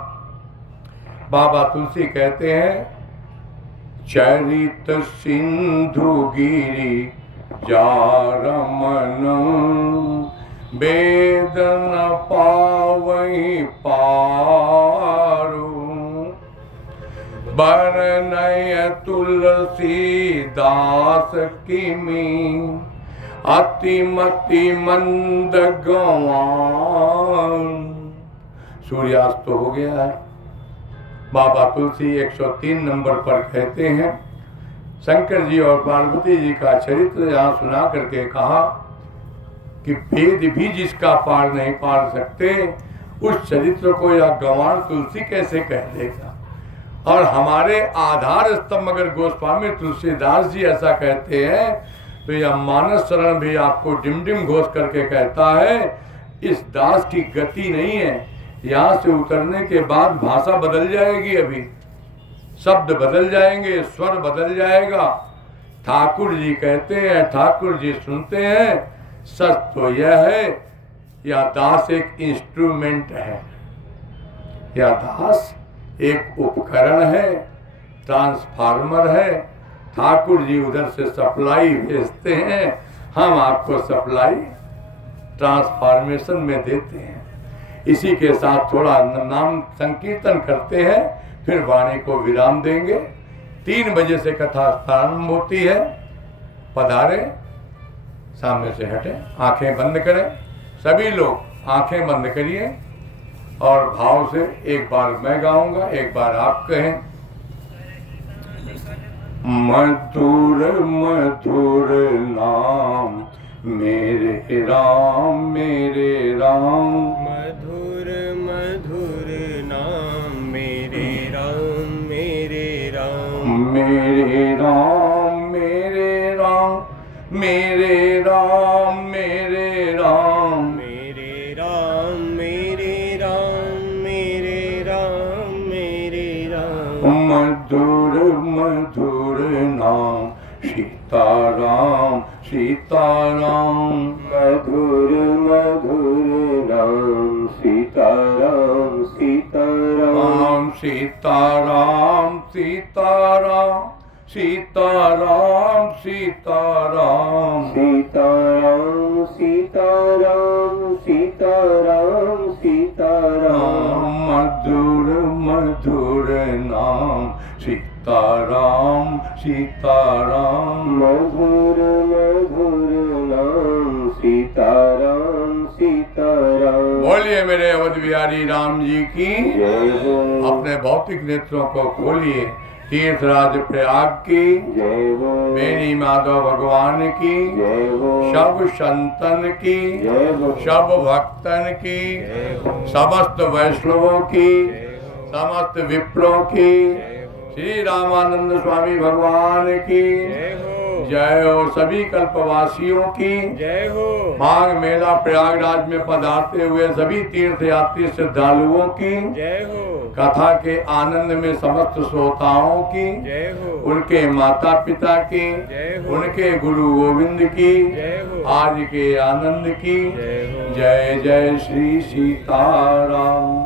बाबा तुलसी कहते हैं, चरित सिंधु गिरी जारमन, वेद न पावहि पारू, बरनय तुलसी दास किमी, अतिमति मंद गवान। सूर्यास्त तो हो गया है। बाबा तुलसी 103 नंबर पर कहते हैं, शंकर जी और पार्वती जी का चरित्र यहाँ सुना करके कहा कि वेद भी जिसका पार नहीं पार सकते, उस चरित्र को यह गंवार तुलसी कैसे कह देगा। और हमारे आधार स्तंभ अगर गोस्वामी तुलसीदास जी ऐसा कहते हैं, तो यह मानस शरण भी आपको डिम डिम घोष करके कहता है, इस दास की गति नहीं है। यहाँ से उतरने के बाद भाषा बदल जाएगी, अभी शब्द बदल जाएंगे, स्वर बदल जाएगा। ठाकुर जी कहते हैं, ठाकुर जी सुनते हैं, सच तो यह है, यह दास एक इंस्ट्रूमेंट है, यह दास एक उपकरण है, ट्रांसफार्मर है। ठाकुर जी उधर से सप्लाई भेजते हैं, हम आपको सप्लाई ट्रांसफॉर्मेशन में देते हैं। इसी के साथ थोड़ा नाम संकीर्तन करते हैं, फिर वाणी को विराम देंगे। 3 बजे से कथा प्रारंभ होती है। पधारे, सामने से हटे, आंखें बंद करें। सभी लोग आंखें बंद करिए और भाव से एक बार मैं गाऊंगा, एक बार आप कहें। मधुर मधुर नाम मेरे राम मेरे राम, मधुर मधुर नाम मेरे राम मेरे राम, मेरे राम मेरे राम, मेरे राम मेरे राम, मेरे राम मेरे राम, मेरे राम मेरे राम। मधुर मधुर नाम सीताराम सीताराम, मधुर मधुर नाम सीताराम सीताराम, सीताराम सीताराम सीताराम सीताराम, सीताराम सीताराम सीताराम सीताराम। मधुर मधुर नाम सीताराम सीताराम, मधुर मधुर नाम सीताराम सीताराम। बोलिए मेरे अवध बिहारी राम जी की। जय हो, अपने भौतिक नेत्रों को खोलिए। तीर्थराज प्रयाग की जय हो, मेरी माधव भगवान की, जय हो, सब संतन की, जय हो, सब भक्तन की, जय हो, समस्त वैष्णवों की, जय हो, समस्त विप्रों की, जय हो, श्री रामानंद स्वामी भगवान की, जय हो, जय हो सभी कल्पवासियों की जय हो माघ मेला प्रयागराज में पधारते हुए सभी तीर्थ यात्री श्रद्धालुओं की जय हो कथा के आनंद में समस्त श्रोताओं की जय हो उनके माता पिता की जय हो उनके गुरु गोविंद की जय हो आज के आनंद की जय हो जय जय श्री सीताराम।